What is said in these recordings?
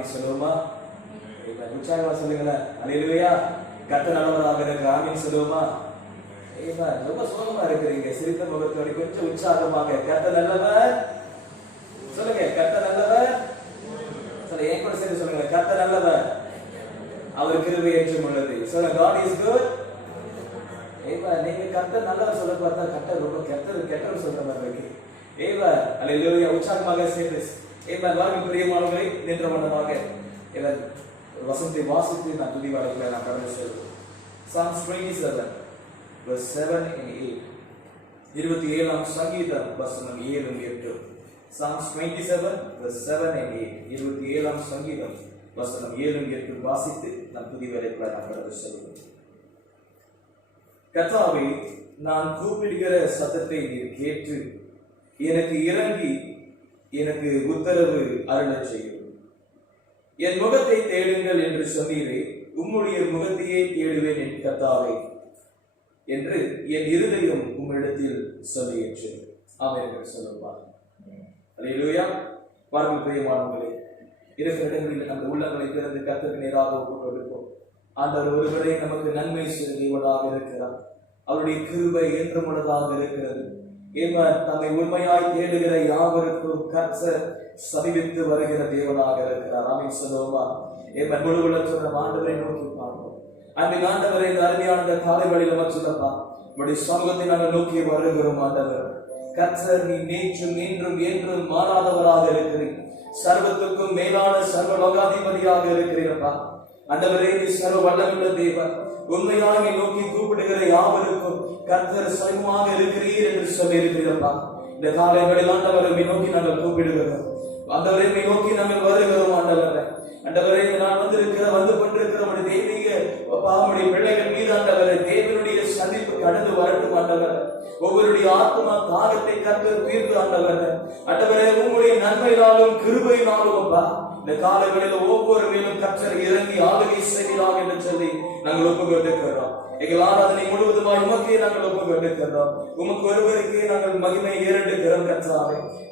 ஆமென் சொல்லுவோமா? உற்சாகமா சொல்லுங்களேன். அல்லேலூயா. கர்த்தர் நல்லவராக இருக்கிறார். ஆமென் சொல்லுவோமா? ரொம்ப சோகமா இருக்கிறீங்க. சிரித்த முகத்தோடு கொஞ்சம் உற்சாகமாக கர்த்தர் நல்லவர் சொல்லுங்க. கர்த்தர் நல்லவர் சொல்ல. என் கூட சேர்ந்து சொல்லுங்க. கர்த்தர் நல்லவர், அவர் கிருபை என்றும் உள்ளது. சொல்லுங்க. God is good. நீங்க கர்த்தர் நல்லவர் சொல்ல பார்த்தா கர்த்தர் ரொம்ப கெட்டவர் சொல்ற மாதிரி இருக்கு. அல்லேலூயா. உற்சாகமாக சேர்ந்து வாருங்கள் பிரியமானவர்களே. நின்ற வண்ணமாக வசனத்தை வாசித்து நான் துதி வரைகளை நான் கடந்து செல்வோம். Psalms 27 verse 7 and 8. 27ஆம் சங்கீதம் வசனம் 7 and 8. Psalms 27 verse 7 and 8. 27ஆம் சங்கீதம் வசனம் 7 and 8 வாசித்து நான் துதி வரைகளை நான் கடந்து செல்வோம். கர்த்தாவே, நான் கூப்பிடுகிற சத்தத்தை நீர் கேட்டு எனக்கு இறங்கி எனக்கு உத்தரவு அருளச் செய்யும். என் முகத்தை தேடுங்கள் என்று சொன்னீரே, உம்முடைய முகத்தையே தேடுவேன் என் கர்த்தாவே என்று என் இருதயம் உம்மிடத்தில் சொல்லியற்று. ஆமென் சொல்லுவார். அல்லேலூயா. பாருங்கள் பிரியமானவர்களே, இருக்கிற இடங்களில் நம்ம உள்ளங்களை திறந்து கர்த்தருக்கு நேராக ஒப்புக் கொடுப்போம். ஆண்டவர் ஒருவரே நமக்கு நன்மை செய்வதாக இருக்கிறார். அவருடைய கிருபை என்றும் உள்ளதாக இருக்கிறது. தம்மை உண்மையாய் தேடுகிற யாவருக்கும் கர்த்தர் சமீபித்து வருகிற தேவனாக இருக்கிறார். ஆமென் சொல்லுவோமா? முழு உள்ளத்தோட ஆண்டவரை நோக்கி பார்ப்போம். அன்பின் ஆண்டவரை இந்த அருமையான காலை வழியில சொல்லப்பா, உடைய சமூகத்தை நாங்கள் நோக்கி வருகிறோம். ஆண்டவர் கர்த்தர், நீ நேற்றும் இன்றும் என்றும் மாறாதவராக இருக்கிறீர். சர்வத்துக்கும் மேலான சர்வ லோகாதிபதியாக இருக்கிறீரப்பா. ஆண்டவரே, நீ சர்வ வல்லமுள்ள தேவன். உண்மையாக நோக்கி கூப்பிடுகிற யாவருக்கும் கர்த்தர் சமமாக இருக்கிறீர் என்று சொல்லி இருக்கிறப்பா. இந்த காலை வேளையில் ஆண்டவரை நோக்கி நாங்கள் கூப்பிடுகிறோம். ஆண்டவரை நோக்கி நாங்கள் வருகிறோம். ஆண்டவரை நான் வந்து கொண்டிருக்கிற தெய்வீக பாவமுடைய பிள்ளைகள் மீது ஆண்டவரை தேவனுடைய சந்திப்பு கடந்து வரட்டும். ஆண்டவரை ஒவ்வொருடைய ஆத்மா தாகத்தை கர்த்தர் தீர்த்து ஆண்டவரை உங்களுடைய நன்மையினாலும் கிருபையினாலும் அப்பா இந்த காலங்களில் ஒவ்வொரு மேலும் கர்த்தர் இறங்கி ஆளுகை செய்கிறார் என்று சொல்லி நாங்கள் ஒப்புக் கொண்டிருக்கிறோம். எங்கள் ஆராதனை முழுவதுமாய் உமக்கே நாங்கள் ஒப்புக் கொண்டிருக்கிறோம். உமக்கு ஒருவருக்கே நாங்கள் மகிமை ஏறெடுக்கிறோம்.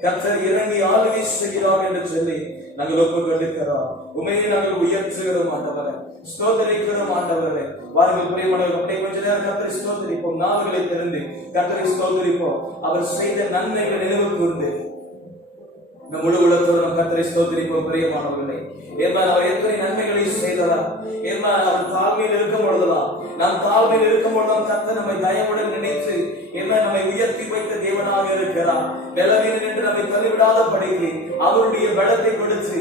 கர்த்தர் இறங்கி ஆளுகை செய்கிறார் என்று சொல்லி நாங்கள் ஒப்புக் கொண்டிருக்கிறோம். உண்மையை நாங்கள் உயர்த்துகிறோம். ஆண்டவரை ஸ்தோத்தரிக்கிறோம். ஆண்டவரை வாருங்கள் பிரியமானவர்களே, கொஞ்ச நேரம் கர்த்தரை ஸ்தோத்தரிப்போம். நாவுகளை திறந்து கர்த்தரை ஸ்தோத்தரிப்போம். அவர் செய்த நன்மைகள் நினைவு கூர்ந்து நம் முழு உலகத்தோடு நம் கர்த்தரை ஸ்தோத்தரிப்போம். பிரியமானவர்களே, அவர் எத்தனை நன்மைகளை செய்ததா, அவர் தாழ்மையில் இருக்கும் பொழுதுதான், நாம் தாழ்மையில் இருக்கும் பொழுதுதான் கர்த்தர் நம்மை தயவுடன் நினைத்து நம்மை உயர்த்தி வைத்த தேவனாக இருக்கிறார். பலவீனம் என்று நம்மை தள்ளிவிடாத படிக்கு அவருடைய பலத்தை கொடுத்து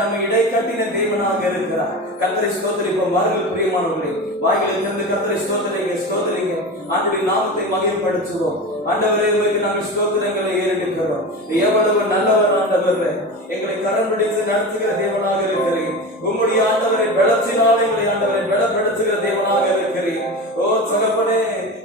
நம்மை இடைக்கட்டின தேவனாக இருக்கிறார். கர்த்தரை ஸ்தோத்தரிப்போம். வாருங்கள் பிரியமானவர்களே, வாய்களை திறந்து கர்த்தரை ஸ்தோத்தரிங்க. ஆண்டவருடைய நாமத்தை மகிமைப்படுத்துவோம். ஆண்டவரே, உங்களுக்கு நாங்கள் ஸ்தோத்திரங்களை ஏறெடுக்கிறோம். எவ்வளவு நல்லவர் ஆண்டவரே, எங்களை கரம் பிடித்து நடத்துகிற தேவனாக இருக்கிறீர். உம்முடைய ஆண்டவரை பலத்தினாலே எங்களை ஆண்டவரை பலப்படுத்துகிற தேவனாக இருக்கிறீர். ஓ தகப்பனே,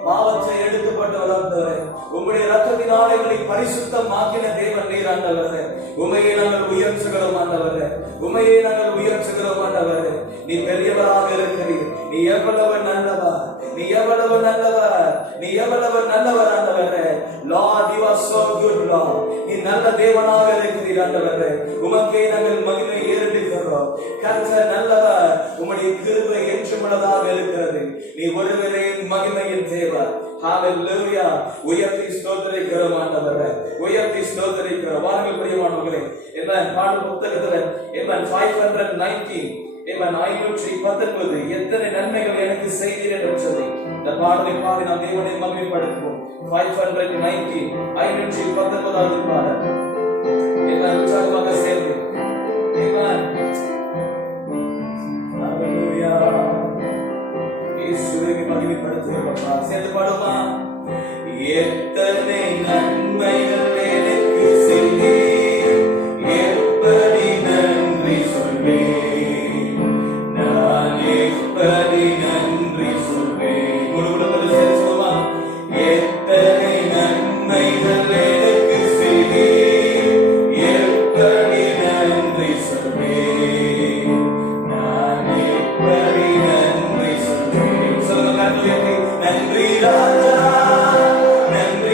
பாவத்தை எடுத்துப்பட்டு வளர்ந்தவரே, உம்முடைய ரத்தத்தினாலே எங்களை பரிசுத்தமாக்கின தேவன் நீர் ஆண்டவரே. உம்மையை நாங்கள் உயர்த்துகிறோம் ஆண்டவரே. உம்மையை நாங்கள் உயர்த்துகிறோம் ஆண்டவரே. நீ பெரியவராக இருக்கிறீர். நீ எவ்வளவு நல்லவர், நீ எவ்வளவு நல்லவர், நீ எவ்வளவு நல்லவர் ஆண்டவரே. Lord, you are so good, Lord. நீ நல்ல தேவனாக இருக்கிறீர் ஆண்டவரே. உமக்கே நாங்கள் மகிமை ஏறெடுக்கிறோம். கர்த்தர் நல்லவர், உம்முடைய கிருபை என்றும் உள்ளதாக இருக்கிறது. நீ ஒருவரே மகிமையின் தேவன். ஹalleluya. உயர்த்தி ஸ்தோத்திரிக்கிறோம் ஆண்டவரே, உயர்த்தி ஸ்தோத்திரிக்கிறோம். வாருங்கள் பிரியமானவர்களே, பாடல் புத்தகத்துல 519 519 எத்தனை நன்மைகள் எனக்கு செய்தீர் என்று சொல்லி இந்த பாடலை பாடி நாம் தேவனை மகிமைப்படுத்துவோம். 519 519வது பாடல் உற்சாகமாக சேர்ந்து ஹalleluya இயேசுவை மகிமைப்படுத்துவோம். சேர்ந்து பாடுமா? எத்தனை நன்மைகள் எனக்கு செய்தீர், எப்படி நன்றி சொல்வேன், நான் எப்படி நன்றி சொல்வேன். முழுவதும் சொல்லுமா? எத்தனை நன்மைகள் எனக்கு செய்தீர், எப்படி நன்றி சொல்வேன், நான் எப்படி நன்றி சொல்வேன். சொல்லுங்க, நன்றி ராஜா, நன்றி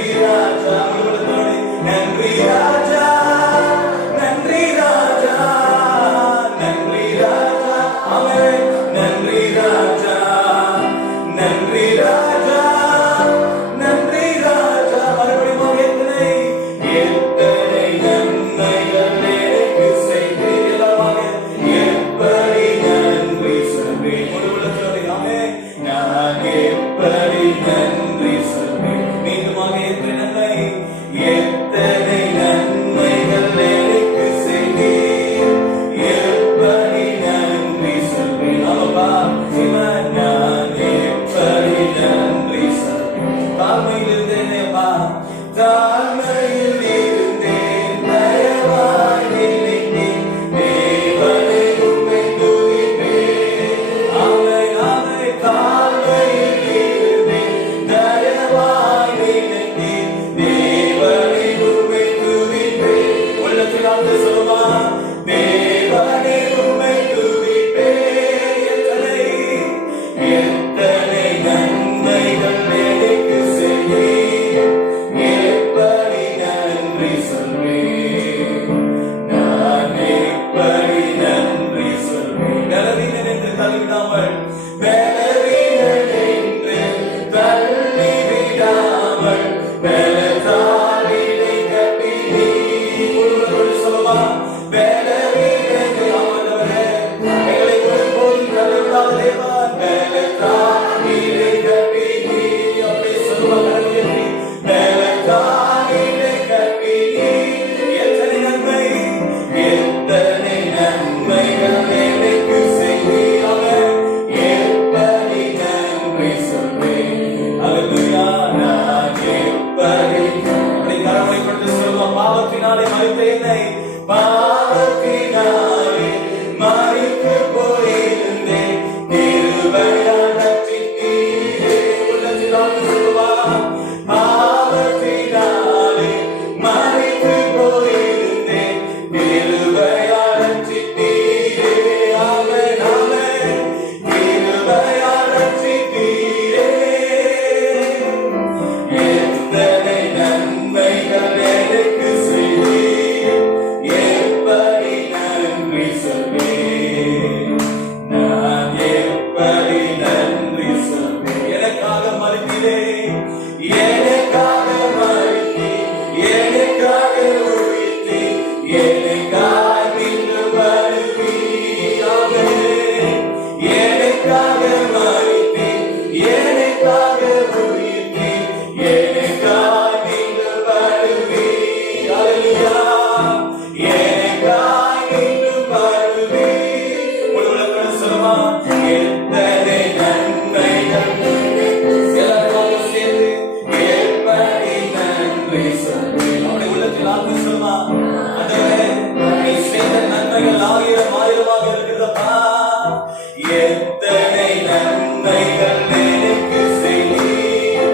எத்தனை நன்மைகள் எனக்கு செய்தீர்,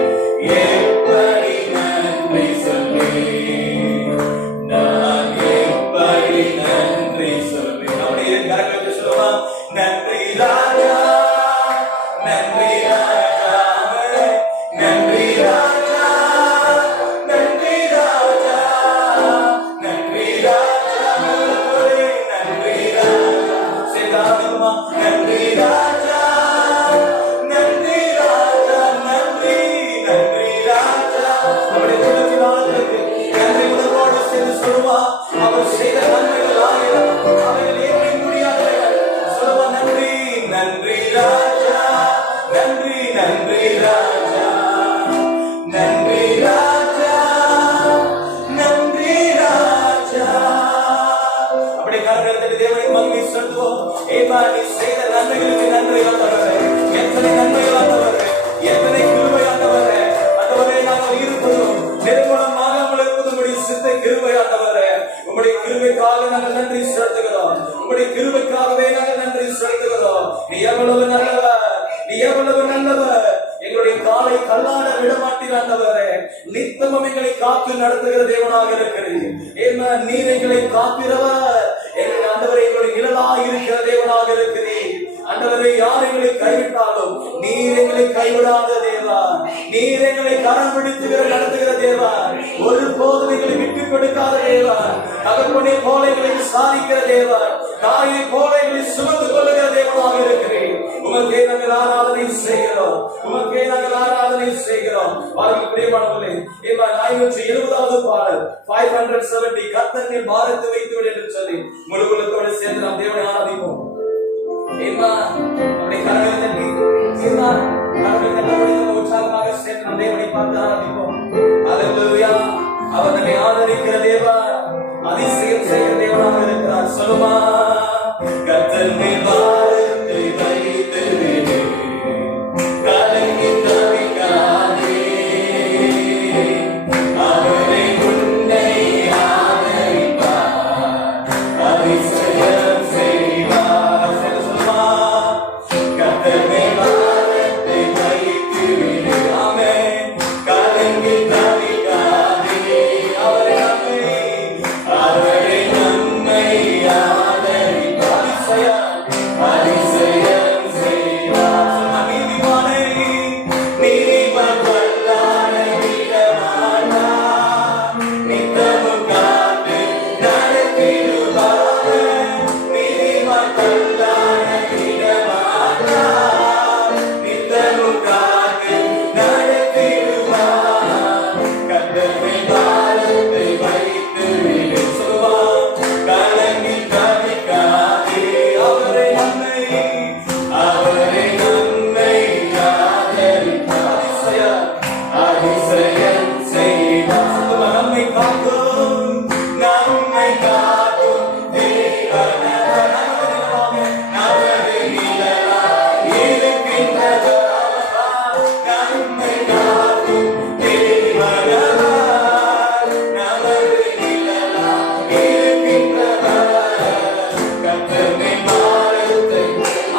எப்படி நன்றி சொல்வேன், நான் எப்படி நன்றி சொல்வேன். அப்படியே கரங்களை சொல்லலாம். நன்றி ராஜா, நன்றி ராஜா, நன்றி ராஜா, நன்றி ராஜா, நன்றி ராஜா, நன்றி ராஜா. சேதாரமா நன்றி ராஜா, நன்றி ராஜா, நன்றி நன்றி ராஜா. அவருடைய தொண்ணூத்தி நான்கு நன்றி உணர்வோடு சேர்ந்து சொல்லுவா. அவர் செய்த நன்மைகள் ஆயிரம், அவைகள் ஏற்க முடியாதவைகள். சொல்லுவா நன்றி நன்றி ராஜா, நன்றி நன்றி ராஜா, நன்றி ராஜா, நன்றி ராஜா. அப்படி கரங்களை தேவனை மகிமை செலுத்துவோம். ஏமா நீ செய்த நன்மைகளுக்கு நன்றி ஆண்டவரே. எத்தனை நன்மைகள் ஆண்டவரே, எத்தனை கிருபை ஆண்டவரே. ஆண்டவரே நாங்கள் இருப்பதும் நிர்மூலமாகாமல் இருப்பதும் உம்முடைய சித்த கிருபை ஆண்டவரே. உம்முடைய கிருபைக்காக நாங்கள் நன்றி செலுத்துகிறோம். உம்முடைய கிருபைக்காகவே நாங்கள் நன்றி செலுத்துகிறோம். நீ எவ்வளவு நல்லவர், நீ எவ்வளவு நல்லவர். எங்களுடைய காலை கல்லாட விடமாட்டீர் ஆண்டவரே. நித்தமும் எங்களை காத்து நடத்துகிற தேவனாக இருக்கிறீர். ஏமா நீர் எங்களை காக்கிறவர். எங்கள் ஆண்டவரே எங்களுடைய நிழலாய் இருக்கிற தேவனாக இருக்கிறீர். ஆண்டவரே யார் எங்களை கைவிட்டாலும் நீர் எங்களை கைவிடாத தேவா. நீர் எங்களை கரம் பிடித்துகிற நடத்துகிற தேவா. ஒரு போதும் எங்களை விட்டுக் கொடுக்காத தேவா. தகப்பனை போல எங்களை விசாரிக்கிற தேவா. தாயை போல எங்களை சுமந்து கொள்ளுகிற தேவனாக இருக்கிறேன். உமக்கே நாங்கள் ஆராதனை செய்கிறோம். உமக்கே நாங்கள் ஆராதனை செய்கிறோம். பாருங்கள் பிரியமானவர்களே, ஏமா 470வது பாடல் 570 கர்த்தரில் பாரத்தை வைத்து விடு என்று சொல்லி முழு குலத்தோடு சேர்ந்து நாம் தேவனை ஆராதிப்போம். ஏமா அப்படி கரங்களை தட்டி ஏமா கரங்களை தட்டி உற்சாகமாக சேர்ந்து நாம் தேவனை பார்த்து ஆராதிப்போம். அல்லேலூயா. அவர் நம்மை ஆதரிக்கிற தேவா, அதிசயம் செய்கிற தேவனாக இருக்கிறார். சொல்லுமா கர்த்தரில் பாரத்தை வைத்து விடு, கலங்கி தவிக்காதே, அவரே உன்னை ஆதரிப்பார், அதிசயம் செய்வார். சொல்லுமா கர்த்தரில் பாரத்தை வைத்து விடு, ஆமென், கலங்கி தவிக்காதே, அவரே நன்மை ஆதரிப்பார், அதிசயம் செய்வார். நீதிமானே நீதிமான் வல்லானை விடமாட்டார், நித்தமும் காத்து நடத்திடுவார். நீதிமான் வல்லானை விடமாட்டார், நித்தமும் காத்து நடத்திடுவார். கர்த்தரில் பாரத்தை வைத்து விடு, சொல்லுவார், கலங்கி தவிக்காதே, அவரே நன்மை ஆதரிப்பார், அதிசயம் செய்வார். சொல்லுவார், நம்மை காக்கும் தேவனவர், நமது நிழலாய் இருக்கின்றவர். நம்மை காக்கும் தேவனவர், நமது நிழலாய் இருக்கின்றவர். கர்த்தரின் பாரத்தை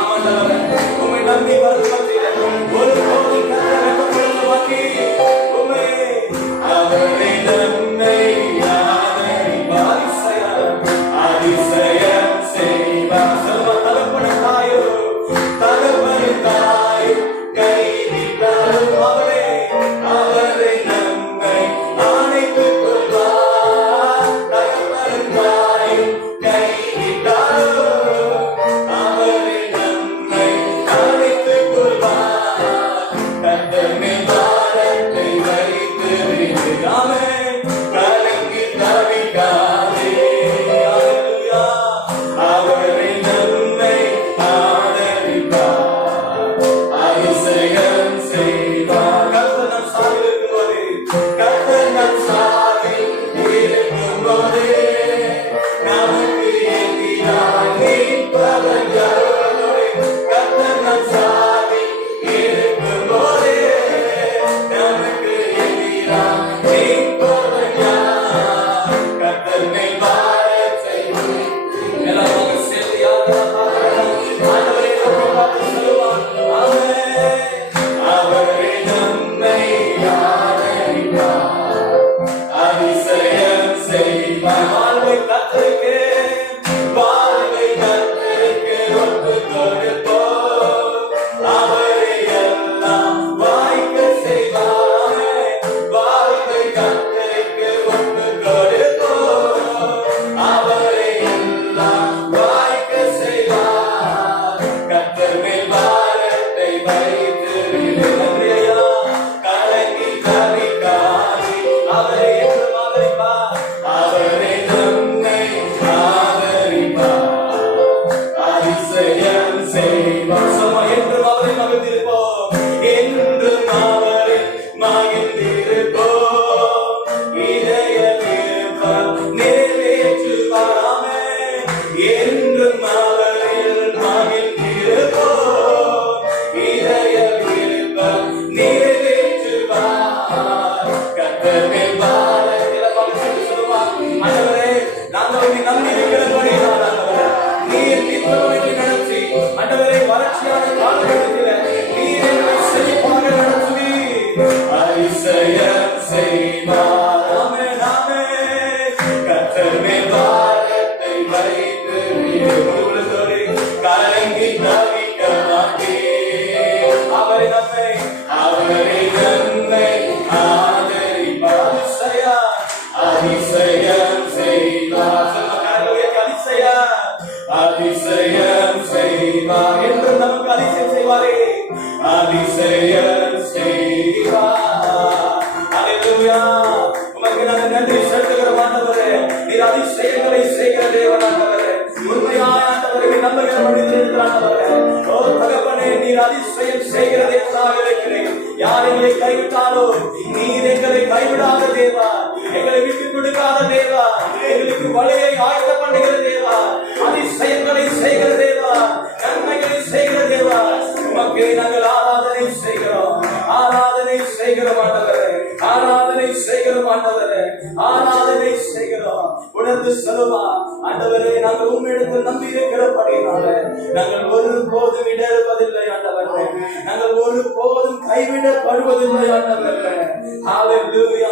ஆண்டவரே உம்மை நம்பி வருகிறேன். ஒரு போதும் கர்த்தரை மாற்றி உம்மை அவரே நன்மை ஆதரிப்பார், அதிசயம் செய்வார். சொல்லுவார், தகப்பன் தாயும் கைவிட்டாலும் அவரே நன்மை அணைத்துக் கொள்வார். தகப்பன் தாயும் கைவிட்டாலும் திருமணத்தை நடத்தி ஆண்டவரே வறட்சியான காலகட்டத்தில் நீர் எங்களை செழிப்பாக நடத்துவீர். அதிசயம் செய்வார். ஆமென் ஆமென். கர்த்தர் மேல் பாரத்தை வைத்து விடுதலை கலங்கி தவிக்க மாட்டீர். அவரை நம்மை ஆதரிப்பார். அதிசயம் செய்வார். அதிசயம் செய்வார் என்று நமக்கு அதிசயம் செய்வாரே. அதிசயம் செய்வார். அல்லேலூயா. உமக்கு நாங்கள் நன்றி செலுத்துகிறோம் ஆண்டவரே. நீர் அதிசயங்களை செய்கிற தேவன் ஆண்டவரே. உண்மையான ஆண்டவரே, நம்புகிற மனிதர்கள் ஆண்டவரே. ஓ தகப்பனே, நீர் அதிசயம் செய்கிற தேவனாக இருக்கிறேன். யார் எங்களை கைவிட்டாலோ நீர் எங்களை கைவிடாத தேவா, எங்களை விட்டு கொடுக்காத தேவா, எங்களுக்கு வழியை ஆயத்த பண்ணுகிற தேவா, அதிசயங்களை செய்கிற தேவா, நன்மைகளை செய்கிற தேவா, உமக்கே நாங்கள் ஆராதனை செய்கிறோம். ஆராதனை செய்கிறோம் ஆண்டவரே. ஆராதனை செய்கிறோம் ஆண்டவரே. ஆராதனை செய்கிறோம். உணர்ந்து சொல்லுவா ஆண்டவரே, நாங்கள் உம்மிடத்தில் நம்பி இருக்கிறபடினால நாங்கள் ஒருபோதும் இடறுவதில்லை ஆண்டவரே. நாங்கள் ஒருபோதும் கைவிடப்படுவதில்லை ஆண்டவரே. ஹalleluya.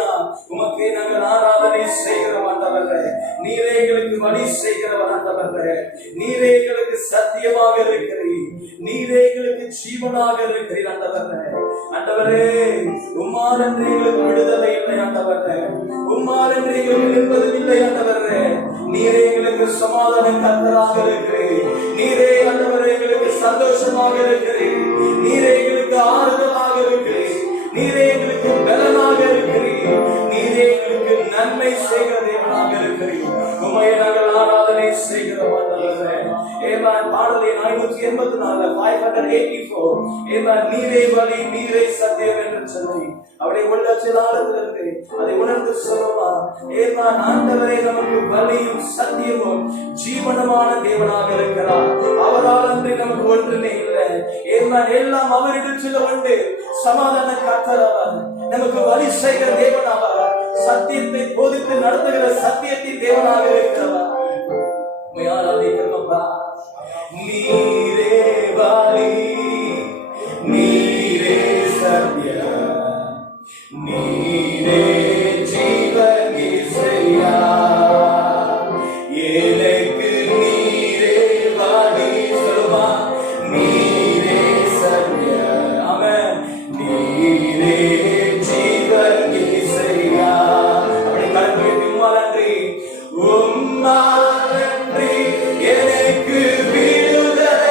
உமக்கே நாங்கள் ஆராதனை செய்கிறோம் ஆண்டவரே. நீரே எங்களுக்கு வழி செய்கிறவர் ஆண்டவரே. நீரே எங்களுக்கு சத்தியமாக இருக்கிறீர். நீரே எங்களுக்கு ஜீவனாக இருக்கிறீர் ஆண்டவரே. ஆண்டவரே, உம்மால் அன்றி எங்களுக்கு விடுதலை இல்லை ஆண்டவரே. உம்மால் அன்றி எங்களுக்கு நிற்பதும் இல்லை ஆண்டவரே. நீரே எங்களுக்கு சமாதான கர்த்தராக இருக்கிறீர். நீரே ஆண்டவரே எங்களுக்கு சந்தோஷமாக இருக்கிறீர். நீரே எங்களுக்கு ஆறுதலாக இருக்கிறீர். நீரே எங்களுக்கு பலனாக இருக்கிறீர். நீரே எங்களுக்கு நன்மை செய்கிற தேவனாக இருக்கிறீர். உம்மையை நாங்கள் ஆராதனை செய்கிறோம் ஆண்டவரே. ஏமான் பாடலை 584 584 ஏமான் நீரே வழி நீரே சத்தியம் என்று சொல்லி அவருடைய உள்ளத்தில் ஆழத்திலிருந்து அதை உணர்ந்து சொல்லலாம். ஏமான் ஆண்டவரே நமக்கு வழியும் சத்தியமும் ஜீவனமான தேவனாக இருக்கிறார். அவரால் அன்றி நமக்கு ஒன்றுமே இல்லை. ஏமான் எல்லாம் அவரிடத்தில் உண்டு. சமாதான கர்த்தர் அவர். நமக்கு வழி செய்கிற தேவனாவார். சத்தியத்தை போதித்து நடத்துகிற சத்தியத்தின் தேவனாக இருக்கிறவர். நீரே வழி நீரே சத்தியம் நீரே ஜீவன் இசையா எனக்கு நீரே வழி சொல்லுமா நீரே சத்தியம் ஆமென் நீரே ஜீவன் இசையா அப்படி கருத்து உம்மாலன்றி எனக்கு விடுதலை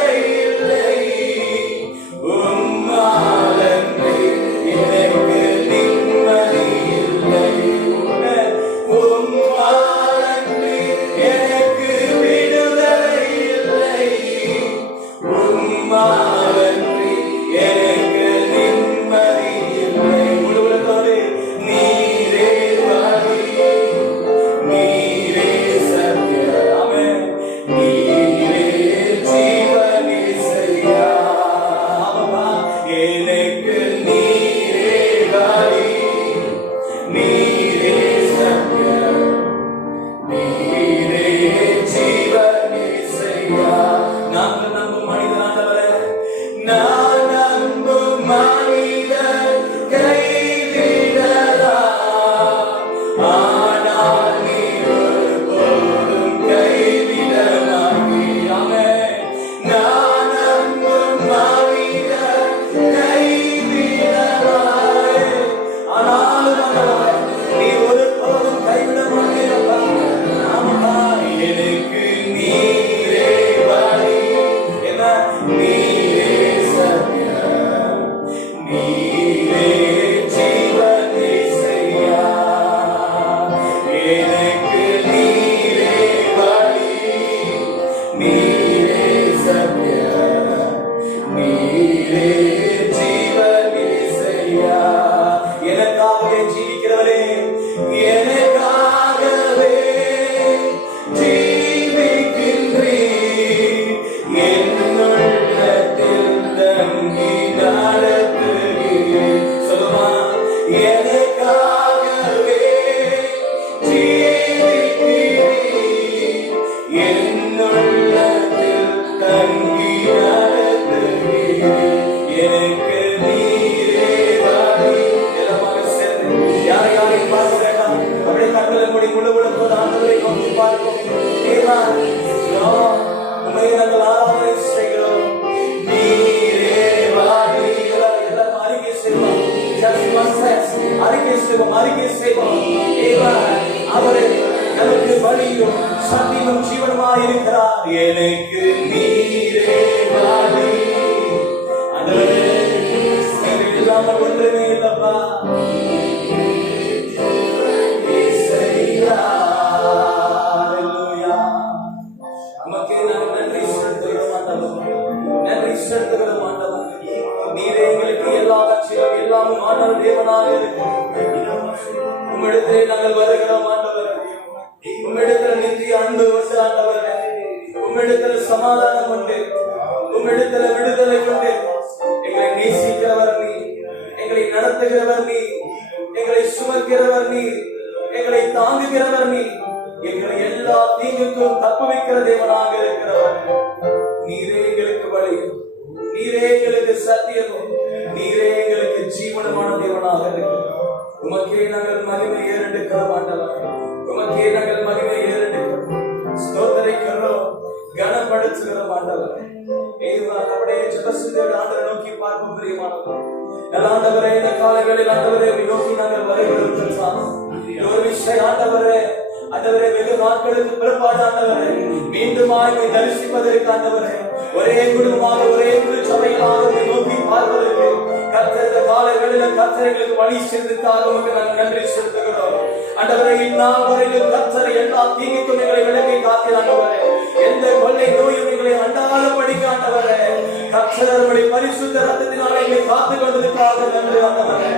எனக்கு நீரே வாழி. ஆண்டவரே, எங்களுக்கு இல்லாம ஒன்றுமே இல்லப்பா. நமக்கே நாங்கள் நன்றி செலுத்துகிற மாட்டோம். நீரே எங்களுக்கு எல்லா கட்சியும் எல்லாமும் ஆண்டவர் தேவனாக இருக்கிறோம். உம்மிடத்திலே நாங்கள் வருகிற மாட்டவர். உம்மிடத்தில் நித்திய அன்பு வந்து ஆண்டவர். உம்மிடத்தில் சமாதானம் உண்டு. உம்மிடத்தில் விடுதலை உண்டு. எங்களை நேசிக்கிறவர் நீ, எங்களை நடத்துகிறவர் நீ, எங்களை சுமக்கிறவர் நீ, எங்களை தாங்குகிறவர் நீ, எங்களை எல்லா தீங்குக்கும் தப்புவிக்கிற தேவனாக இருக்கிறவர். நீரே எங்களுக்கு வழி, நீரே எங்களுக்கு சத்தியமும், நீரே எங்களுக்கு ஜீவனமான தேவனாக இருக்கிறார். உமக்கே நாங்கள் மகிமை ஏறெடுக்கிற மாட்டவர். உமக்கே நாங்கள் மகிமை ஏறெடுக்கிறோம், ஸ்தோத்திரிக்கிறோம், கனப்படுத்துகிற மாட்டவர். நம்முடைய ஜெபசுத்தோடு ஆண்டவரை நோக்கி பார்க்கும் பிரியமானவர். ஆண்டவரே, இந்த காலங்களில் ஆண்டவரை நோக்கி நாங்கள் வருகிறோம். ஒரு விஷயம் ஆண்டவரே, ஆண்டவரே, வெகு நாட்களுக்கு பிற்பாடு ஆண்டவரே மீண்டுமாய் தரிசிப்பதற்கு ஆண்டவரே, ஒரே குடும்பமாக ஒரே திருச்சபையாக நோக்கி பார்ப்பதற்கு கர்த்தர் காலங்களில் கர்த்தர்களுக்கு வழி செய்ததற்காக நாங்கள் நன்றி செலுத்துகிறோம். ஆண்டவரே, இந்நாள் வரையிலும் கர்த்தர் எல்லா தீங்குக்கும் எங்களை விலக்கி காத்தீர் ஆண்டவரே. எந்த கொள்ளை நோயும் எங்களை அண்டாதபடிக்கு ஆண்டவரே, கர்த்தருடைய பரிசுத்த ரத்தத்தினாலே எங்களை காத்துக் கொண்டதற்காக நன்றி ஆண்டவரே.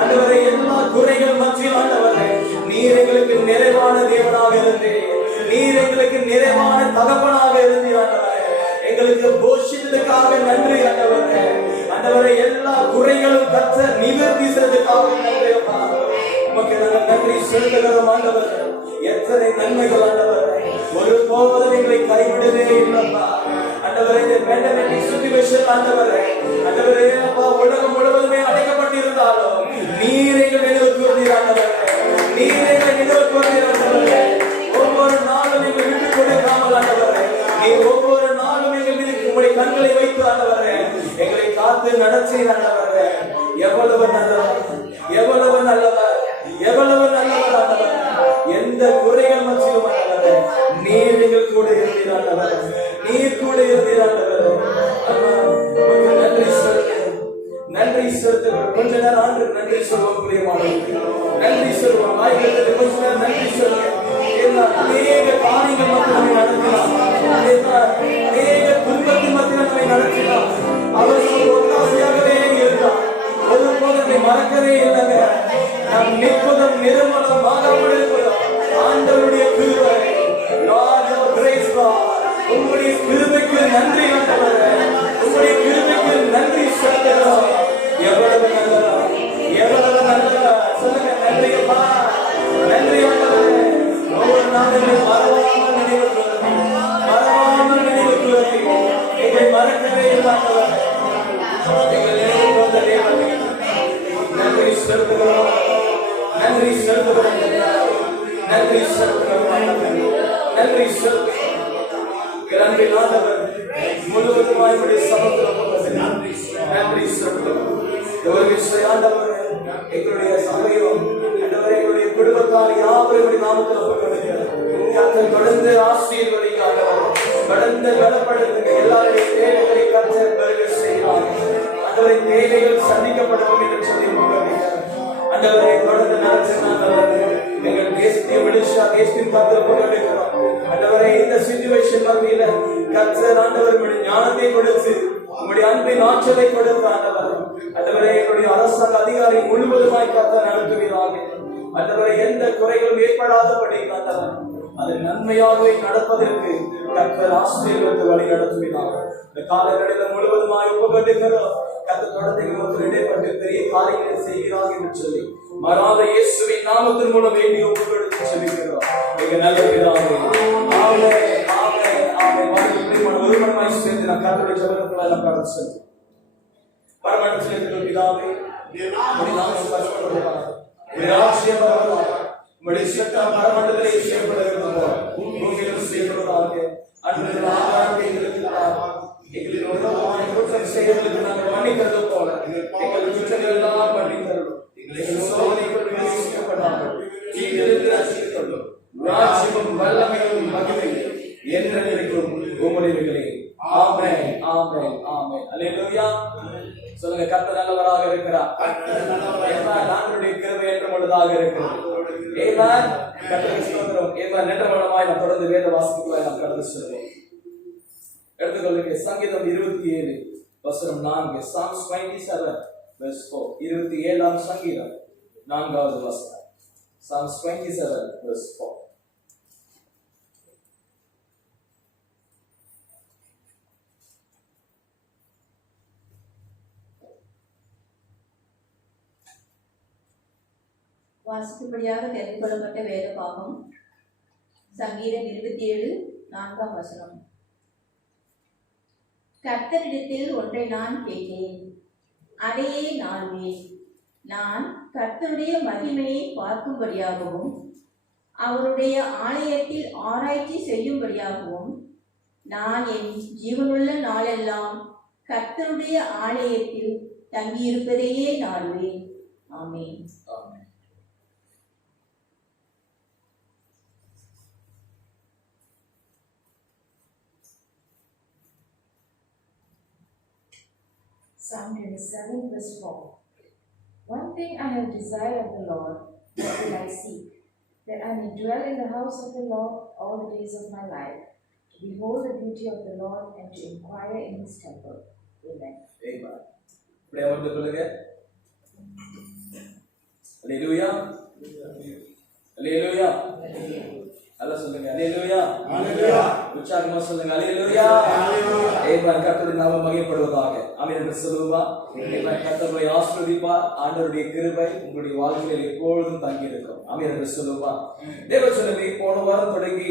ஆண்டவரே, எல்லா குறைகள் மத்தியில் ஆண்டவரே நீர் எங்களுக்கு நிறைவான தேவனாக இருந்தீர். நீர் எங்களுக்கு நிறைவான தகப்பனாக இருந்தீர் ஆண்டவரே. எங்களுக்கு போஷித்ததுக்காக நன்றி ஆண்டவரே. ஆண்டவரே, எல்லா குறைகளும் கர்த்தர் நிவர்த்தி செய்ததற்காக நன்றி அப்பா. உமக்கு நாங்கள் நன்றி செலுத்துகிறோம் ஆண்டவரே. எத்தனை நன்மைகள் ஆண்டவரே, ஒரு போவதும் எங்களை கைவிடவே இல்லப்பா. ஆண்டவரே, இந்த பேண்டமிக் சிச்சுவேஷன் ஆண்டவரே, ஆண்டவரே அப்பா, உலகம் முழுவதுமே அடைக்கப்பட்டிருந்தாலும் நீர் எங்கள் நினைவுக்கு வந்தீர் ஆண்டவரே. நீர் எங்கள் நினைவுக்கு வந்தீர் ஆண்டவரே. ஒவ்வொரு நாளும் எங்கள் விட்டுக் கொடுக்காமல் ஆண்டவரே, நீர் ஒவ்வொரு நாளும் எங்கள் மீது உங்களுடைய கண்களை வைத்து ஆண்டவரே எங்களை காத்து நடத்தீர் ஆண்டவரே. எவ்வளவு நல்லவர், எவ்வளவு நல்லவர், எவ்வளவு நல்லவர் ஆண்டவரே. எந்த குறைகள் மத்தியிலும் ஆண்டவரே நீர் எங்கள் கூட இருந்தீர் ஆண்டவரே. நீர் கூட இருந்தீர் ஆண்டவரே. நன்றி செலுத்துகிறோம், நன்றி செலுத்துகிறோம். கொஞ்ச நேரம் ஆண்டு நன்றி சொல்வோம் பிரியமானவர்களே. நன்றி சொல்வோம். ஆயிரத்தி கொஞ்ச நேரம் நன்றி சொல்லுங்க. அநேக காரியங்கள் மத்தியில் நடத்தினார், அநேக துன்பத்தின் மத்தியில் நம்மை நடத்தினார். அவர்கள் ஒத்தாசையாகவே இருந்தார். ஒருபோது மறக்கவே இல்லைங்க. நம் நிற்பதும் நிர்மலம் ஆகாமல் இருப்பதும் ஆண்டவருடைய கிருபை. உங்களுடைய கிருபைக்கு நன்றி ஆண்டவரே. உங்களுடைய கிருபைக்கு நன்றி செலுத்துகிறோம். எவ்வளவு நல்லவர், எவ்வளவு நல்லவர். சொல்லுங்க, நன்றி அப்பா, நன்றி ஆண்டவரே. ஒவ்வொரு நாளும் மறவாமல் நினைவுக்கு மறவாமல் நினைவுக்கு எங்களை மறக்கவே இல்லாதவர். எங்கள் நினைவுக்கு வந்த தேவனே நன்றி செலுத்துகிறோம், நன்றி செலுத்துகிறோம், நன்றி செலுத்துகிறோம், நன்றி செலுத்துகிறோம். நன்றி ஆண்டவர் முழுவதுமாய் சமத்துவம் நன்றி செலுத்துகிறோம். ஒரு விஷயம் ஆண்டவர், எங்களுடைய சபையும் ஆண்டவரே, எங்களுடைய குடும்பத்தார் யாவரும் நாமத்தில் ஒப்புக்கொடுக்கிறோம். தொடர்ந்து ஆசீர்வதிக்காக தொடர்ந்து பலப்படுத்துங்க. எல்லாருடைய தேவைகளை கர்த்தர் பெருக செய்கிறார். ஆண்டவரை தேவைகள் சந்திக்கப்படும் என்று சொல்லி ஆண்டவரை தொடர்ந்து நடத்தினார். எங்கள் தேசத்தை விடுஷா தேசத்தின் கர்த்தர் ஒப்புக்கொடுக்கிறோம். ஆண்டவரை, இந்த சிச்சுவேஷன் மத்தியில கர்த்தர் ஆண்டவர் ஞானத்தை கொடுத்து உங்களுடைய அன்பின் ஆற்றலை கொடுத்து ஆண்டவர் ஆண்டவரை எங்களுடைய அரசாங்க அதிகாரி முழுவதுமாய் கர்த்தர் நடத்துவீராக. ஆண்டவரை, எந்த குறைகளும் ஏற்படாதபடி ஆண்டவர் அது நன்மையாகவே நடப்பதற்கு கர்த்தர் ஆசீர்வதித்து வழி நடத்துவீராக. இந்த காலங்களில் முழுவதுமாய் ஒப்புக்கொடுக்கிறோம். கர்த்தர் தொடர்ந்து இடைப்பட்டு பெரிய காரியங்களை செய்கிறார் என்று சொல்லி மறாத இயேசுவின் நாமத்தின் மூலம் வேண்டி ஒப்புக்கொடுத்து செல்கிறோம். மிக நல்ல பிதாவே, ஆமென், ஆமென், ஆமென். ஒரு மனமாய் சேர்ந்து நாம் கர்த்தருடைய ஜெபத்துக்குள்ள நாம் கடந்து செல்வோம். பரமண்டலத்தில் இருக்கிற பிதாவே, உம்முடைய நாமம் பரிசுத்தப்படுவதாக, உம்முடைய ராஜ்யம் வருவதாக, உம்முடைய சித்தம் பரமண்டலத்திலே செய்யப்படுகிறது போல பூமியிலும் செய்யப்படுவதாக. அன்றைய ஆகாரத்தை எங்களுக்கு தாரும். எங்களின் உலகமான குற்றம் செய்வதற்கு நாங்கள் மன்னிக்கிறது போல எங்கள் குற்றங்கள் எல்லாம் மன்னித்தருளும். எங்கள் சோதனைகள் விமர்சிக்கப்படாமல் தீங்கிலிருந்து ரட்சித்துக் கொள்ளும். ராஜ்யமும் வல்லமையும் மகிமையும் என்றென்றைக்கும் கர்த்தர் நல்லவராக இருக்கிறார். ஆண்டவருடைய கிருபை என்றும் உள்ளதாக இருக்கிறது. ஆமென். கர்த்தருக்கு ஸ்தோத்திரம். ஆமென். நேரமாய் நாம் தொடர்ந்து வேத வாசிப்புகளை நாம் கடந்து செல்வோம். எடுத்துக்கொள்ளுங்க சங்கீதம் 27 வசனம் 4. Psalms 27 verse 4. 27ஆம் சங்கீதம் 4வது வசனம். Psalms 27 verse 4. வாசிக்கும்படியாக தெரிந்து கொள்ளப்பட்ட வேத பாகம் சங்கீதம் 27 4ஆம் வசனம். கர்த்தரிடத்தில் ஒன்றை நான் கேட்டேன், அதையே நாடுவேன். நான் கர்த்தருடைய மகிமையை பார்க்கும்படியாகவும் அவருடைய ஆலயத்தில் ஆராய்ச்சி செய்யும்படியாகவும் நான் என் ஜீவனுள்ள நாளெல்லாம் கர்த்தருடைய ஆலயத்தில் தங்கியிருப்பதையே நாடுவேன். ஆமென். Psalm 27 verse 4. One thing I have desired of the Lord, that will I seek, that I may dwell in the house of the Lord all the days of my life, to behold the beauty of the Lord and to inquire in his temple. Amen. Amen. இப்படி அமர்ந்து கொள்ளுங்க. அல்லேலூயா. அல்லேலூயா. அல்ல சொல்லுங்க அல்லேலூயா. அல்லேலூயா. உற்சாகமா சொல்லுங்க அல்லேலூயா. ஆமென். கர்த்தருடைய நாமம் மகிமைப்படுவதாக. ஆமென் என்று சொல்லுவா. ஆமென். கர்த்தரை ஆசீர்வதிப்பார். ஆண்டவருடைய கிருபை உங்களுடைய வாழ்க்கையில் எப்பொழுதும் தங்கி இருக்கும். ஆமென் என்று சொல்லுவா. தேவசனமே போன வாரம் தொடங்கி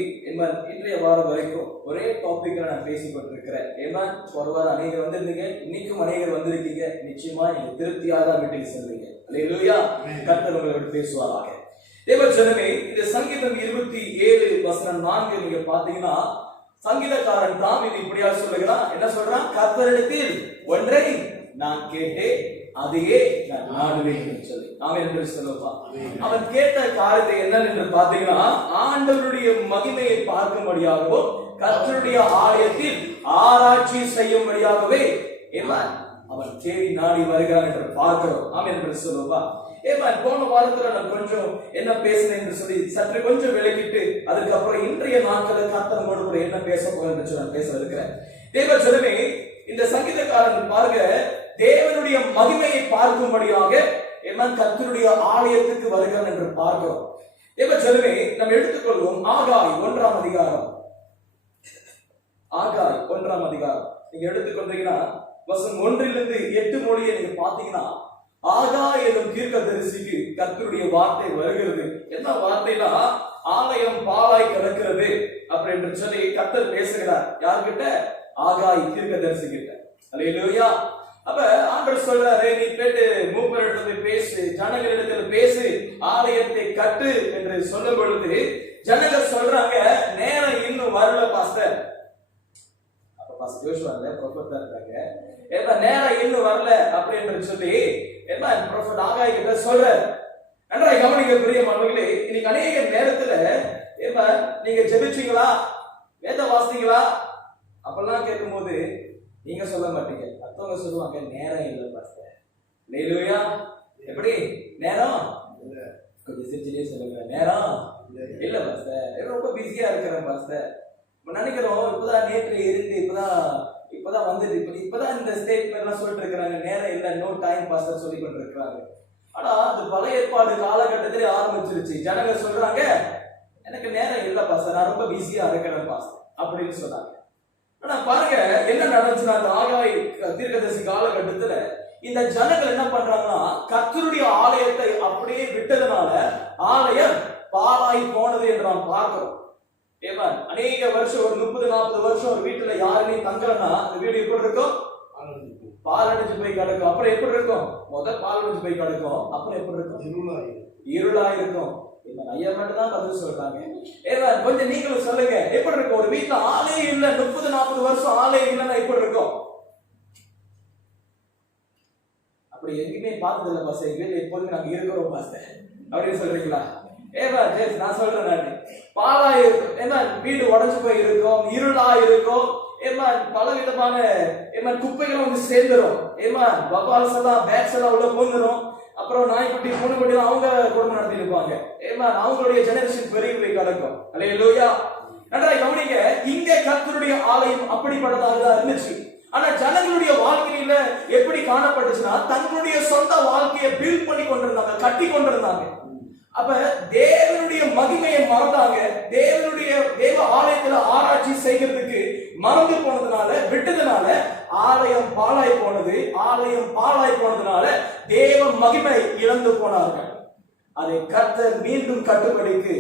இன்றைய வாரம் வரைக்கும் ஒரே டாபிக்ல நான் பேசிக் கொண்டிருக்கிறேன். ஆமென். ஒரு வாரம் அநேகர் வந்திருந்தீங்க, இன்னைக்கும் அநேகர் வந்திருக்கீங்க. நிச்சயமா நீங்க திருப்தியாக தான் வீட்டுக்கு செல்வீங்க. அல்லேலூயா. கர்த்தர் உங்களோடு பேசுவாராக. தேவஜனமே, இந்த சங்கீதம் 27 வசனம் 4 நீங்க பாத்தீங்கன்னா சங்கீதக்காரன் தாவீது இப்படியா சொல்லுகிறான். என்ன சொல்றான்? கர்த்தரிடத்தில் ஒன்றை நான் கேட்டேன், அதையே நான் நாடுவேன் சொல்லி. அவன் என்று சொல்லுவான். அவன் கேட்ட காரியத்தை என்ன என்று பாத்தீங்கன்னா, ஆண்டவருடைய மகிமையை பார்க்கும்படியாகவும் கர்த்தருடைய ஆலயத்தில் ஆராய்ச்சி செய்யும்படியாகவே அவன் தேடி நாடி வருகிறான் என்று பார்க்கிறோம். அவன் என்று சொல்லுவான். போன வாரத்துல நான் கொஞ்சம் என்ன பேசினேன் என்று சொல்லி சற்று கொஞ்சம் விளக்கிட்டு அதுக்கப்புறம் இன்றைய நாட்களில் கர்த்தரோடு கூட என்ன பேச போறேன் என்று நான் பேச இருக்கிறேன். தேவஜனமே, இந்த சங்கீதக்காரன் பாருங்க, தேவனுடைய மகிமையை பார்க்கும்படியாக கர்த்தருடைய ஆலயத்துக்கு வருகிறான் என்று பார்க்கிறோம். தேவஜனமே, நம்ம எடுத்துக்கொள்வோம் ஆகாய் 1ஆம் அதிகாரம். ஆகாய் 1ஆம் அதிகாரம் நீங்க எடுத்துக்கொண்டீங்கன்னா வசனம் 1 8 மொழியை நீங்க பாத்தீங்கன்னா, ஆகாய் எனும் தீர்க்கதரிசிக்கு கர்த்தருடைய வார்த்தை வருகிறது. என்ன வார்த்தைனா, ஆலயம் பாழாய் கிடக்கிறது அப்படி என்று சொல்லி கர்த்தர் பேசுகிறார். யார்கிட்ட? ஆகாய் தீர்க்கதரிசி கிட்ட. அல்லேலூயா. அப்ப ஆண்டவர் சொல்றாரு, நீ போயிட்டு மூப்பரிடத்துல பேசு, ஜனங்களிடத்துல பேசு, ஆலயத்தை கட்டு என்று சொல்லும் பொழுது ஜனங்க சொல்றாங்க, நேரம் இன்னும் வரல பாஸ்டர். அப்ப பாஸ்டர் ஜோஷுவா இல்ல, ப்ரொஃபெட்டா இருக்காங்க. நேரம் இன்னும் வரல அப்படி என்று சொல்லி ப்ரொஃபெட் ஆகாய் கிட்ட சொல்றாரு. நன்றாய் கவனிக்க பிரியமானவர்களே, இன்னைக்கு அநேக நேரத்துல நீங்க ஜெபிச்சீங்களா, வேத வாசிங்களா அப்பெல்லாம் கேட்கும் போது நீங்க சொல்ல மாட்டீங்க, மத்தவங்க சொல்லுவாங்க நேரம் இல்லை பாஸ்டர். அல்லேலூயா. எப்படி நேரம்? கொஞ்சம் சிரிச்சிலே சொல்லுங்க, நேரம் இல்ல பாஸ்டர், ரொம்ப பிஸியா இருக்கிறேன் பாஸ்டர். நினைக்கிறோம் இப்பதான் நேற்று இருந்து இப்பதான் வந்துட்டு இப்பதான் இந்த ஸ்டேட்மெண்ட் எல்லாம் சொல்லிட்டு இருக்கிறாங்க, நேரம் இல்ல, நோ டைம் பாஸ்டர் சொல்லி கொண்டு இருக்கிறாங்க. ஆனா அது பழைய ஏற்பாடு காலகட்டத்திலே ஆரம்பிச்சிருச்சு. ஜனங்க சொல்றாங்க, எனக்கு நேரம் இல்ல பாஸ்டர், நான் ரொம்ப பிஸியா இருக்கிறேன் பாஸ்டர் அப்படின்னு சொன்னாங்க. ஆனா பாருங்க என்ன நடந்துச்சுன்னா, அந்த ஆகாய் தீர்க்கதரிசி காலகட்டத்துல இந்த ஜனங்கள் என்ன பண்றாங்கன்னா, கர்த்தருடைய ஆலயத்தை அப்படியே விட்டதுனால ஆலயம் பாழாய் போனது என்று நாம் பார்க்கிறோம். அநேக வருஷம், ஒரு 30-40 வருஷம் ஒரு வீட்டுல யாருமே தங்கலன்னா அந்த வீடு எப்படி இருக்கும்? பால் அடிச்சு போய் கிடக்கும். அப்புறம் எப்படி இருக்கும்? முதல் பால் அடிச்சு போய் கிடக்கும். அப்புறம் எப்படி இருக்கும்? இருளா இருக்கும். ஐயா மட்டும் தான் பதில் சொல்றாங்க. கொஞ்சம் நீங்களும் சொல்லுங்க, எப்படி இருக்கும்? ஒரு வீட்டுல ஆளே இல்ல, 30-40 வருஷம் ஆளே இல்லைன்னா எப்படி இருக்கும்? அப்படி எங்கேயுமே பார்த்தது இல்லை பாஸ்டர், எங்க வீட்டுல எப்போதுமே நாங்க இருக்கிறோம் பாஸ்டர் அப்படின்னு சொல்றீங்களா? நான் சொல்றேன், பாலா இருக்கும், வீடு உடஞ்சு போய் இருக்கும், இருளா இருக்கும், ஏமா பல விதமான குப்பைகள் வந்து சேர்ந்துரும். ஏமா பபால்ஸ் எல்லாம் பேக்ஸ் எல்லாம் உள்ள போந்துரும். அப்புறம் நாய்க்குட்டி பூனைக்குட்டி அவங்க குடும்பம் நடத்தி இருப்பாங்க. ஏமா அவங்களுடைய ஜெனரேஷன் பெரிய கிடக்கும். அல்லேலூயா. நன்றாய் கவனிங்க, இங்க கர்த்தருடைய ஆலயம் அப்படிப்பட்டதாக தான் இருந்துச்சு. ஆனா ஜனங்களுடைய வாழ்க்கையில எப்படி காணப்பட்டுச்சுன்னா, தங்களுடைய சொந்த வாழ்க்கையை பில்ட் பண்ணி கொண்டிருந்தாங்க, கட்டி கொண்டிருந்தாங்க. அப்ப தேவனுடைய மகிமையை மறந்தாங்க. தேவ ஆலயத்துல ஆராய்ச்சி செய்கிறதுக்கு மறந்து போனதுனால, விட்டதுனால ஆலயம் பாழாய் போனதுனால தேவ மகிமை இழந்து போனார்கள். அதை கர்த்தர் மீண்டும் கட்டுப்படுத்தி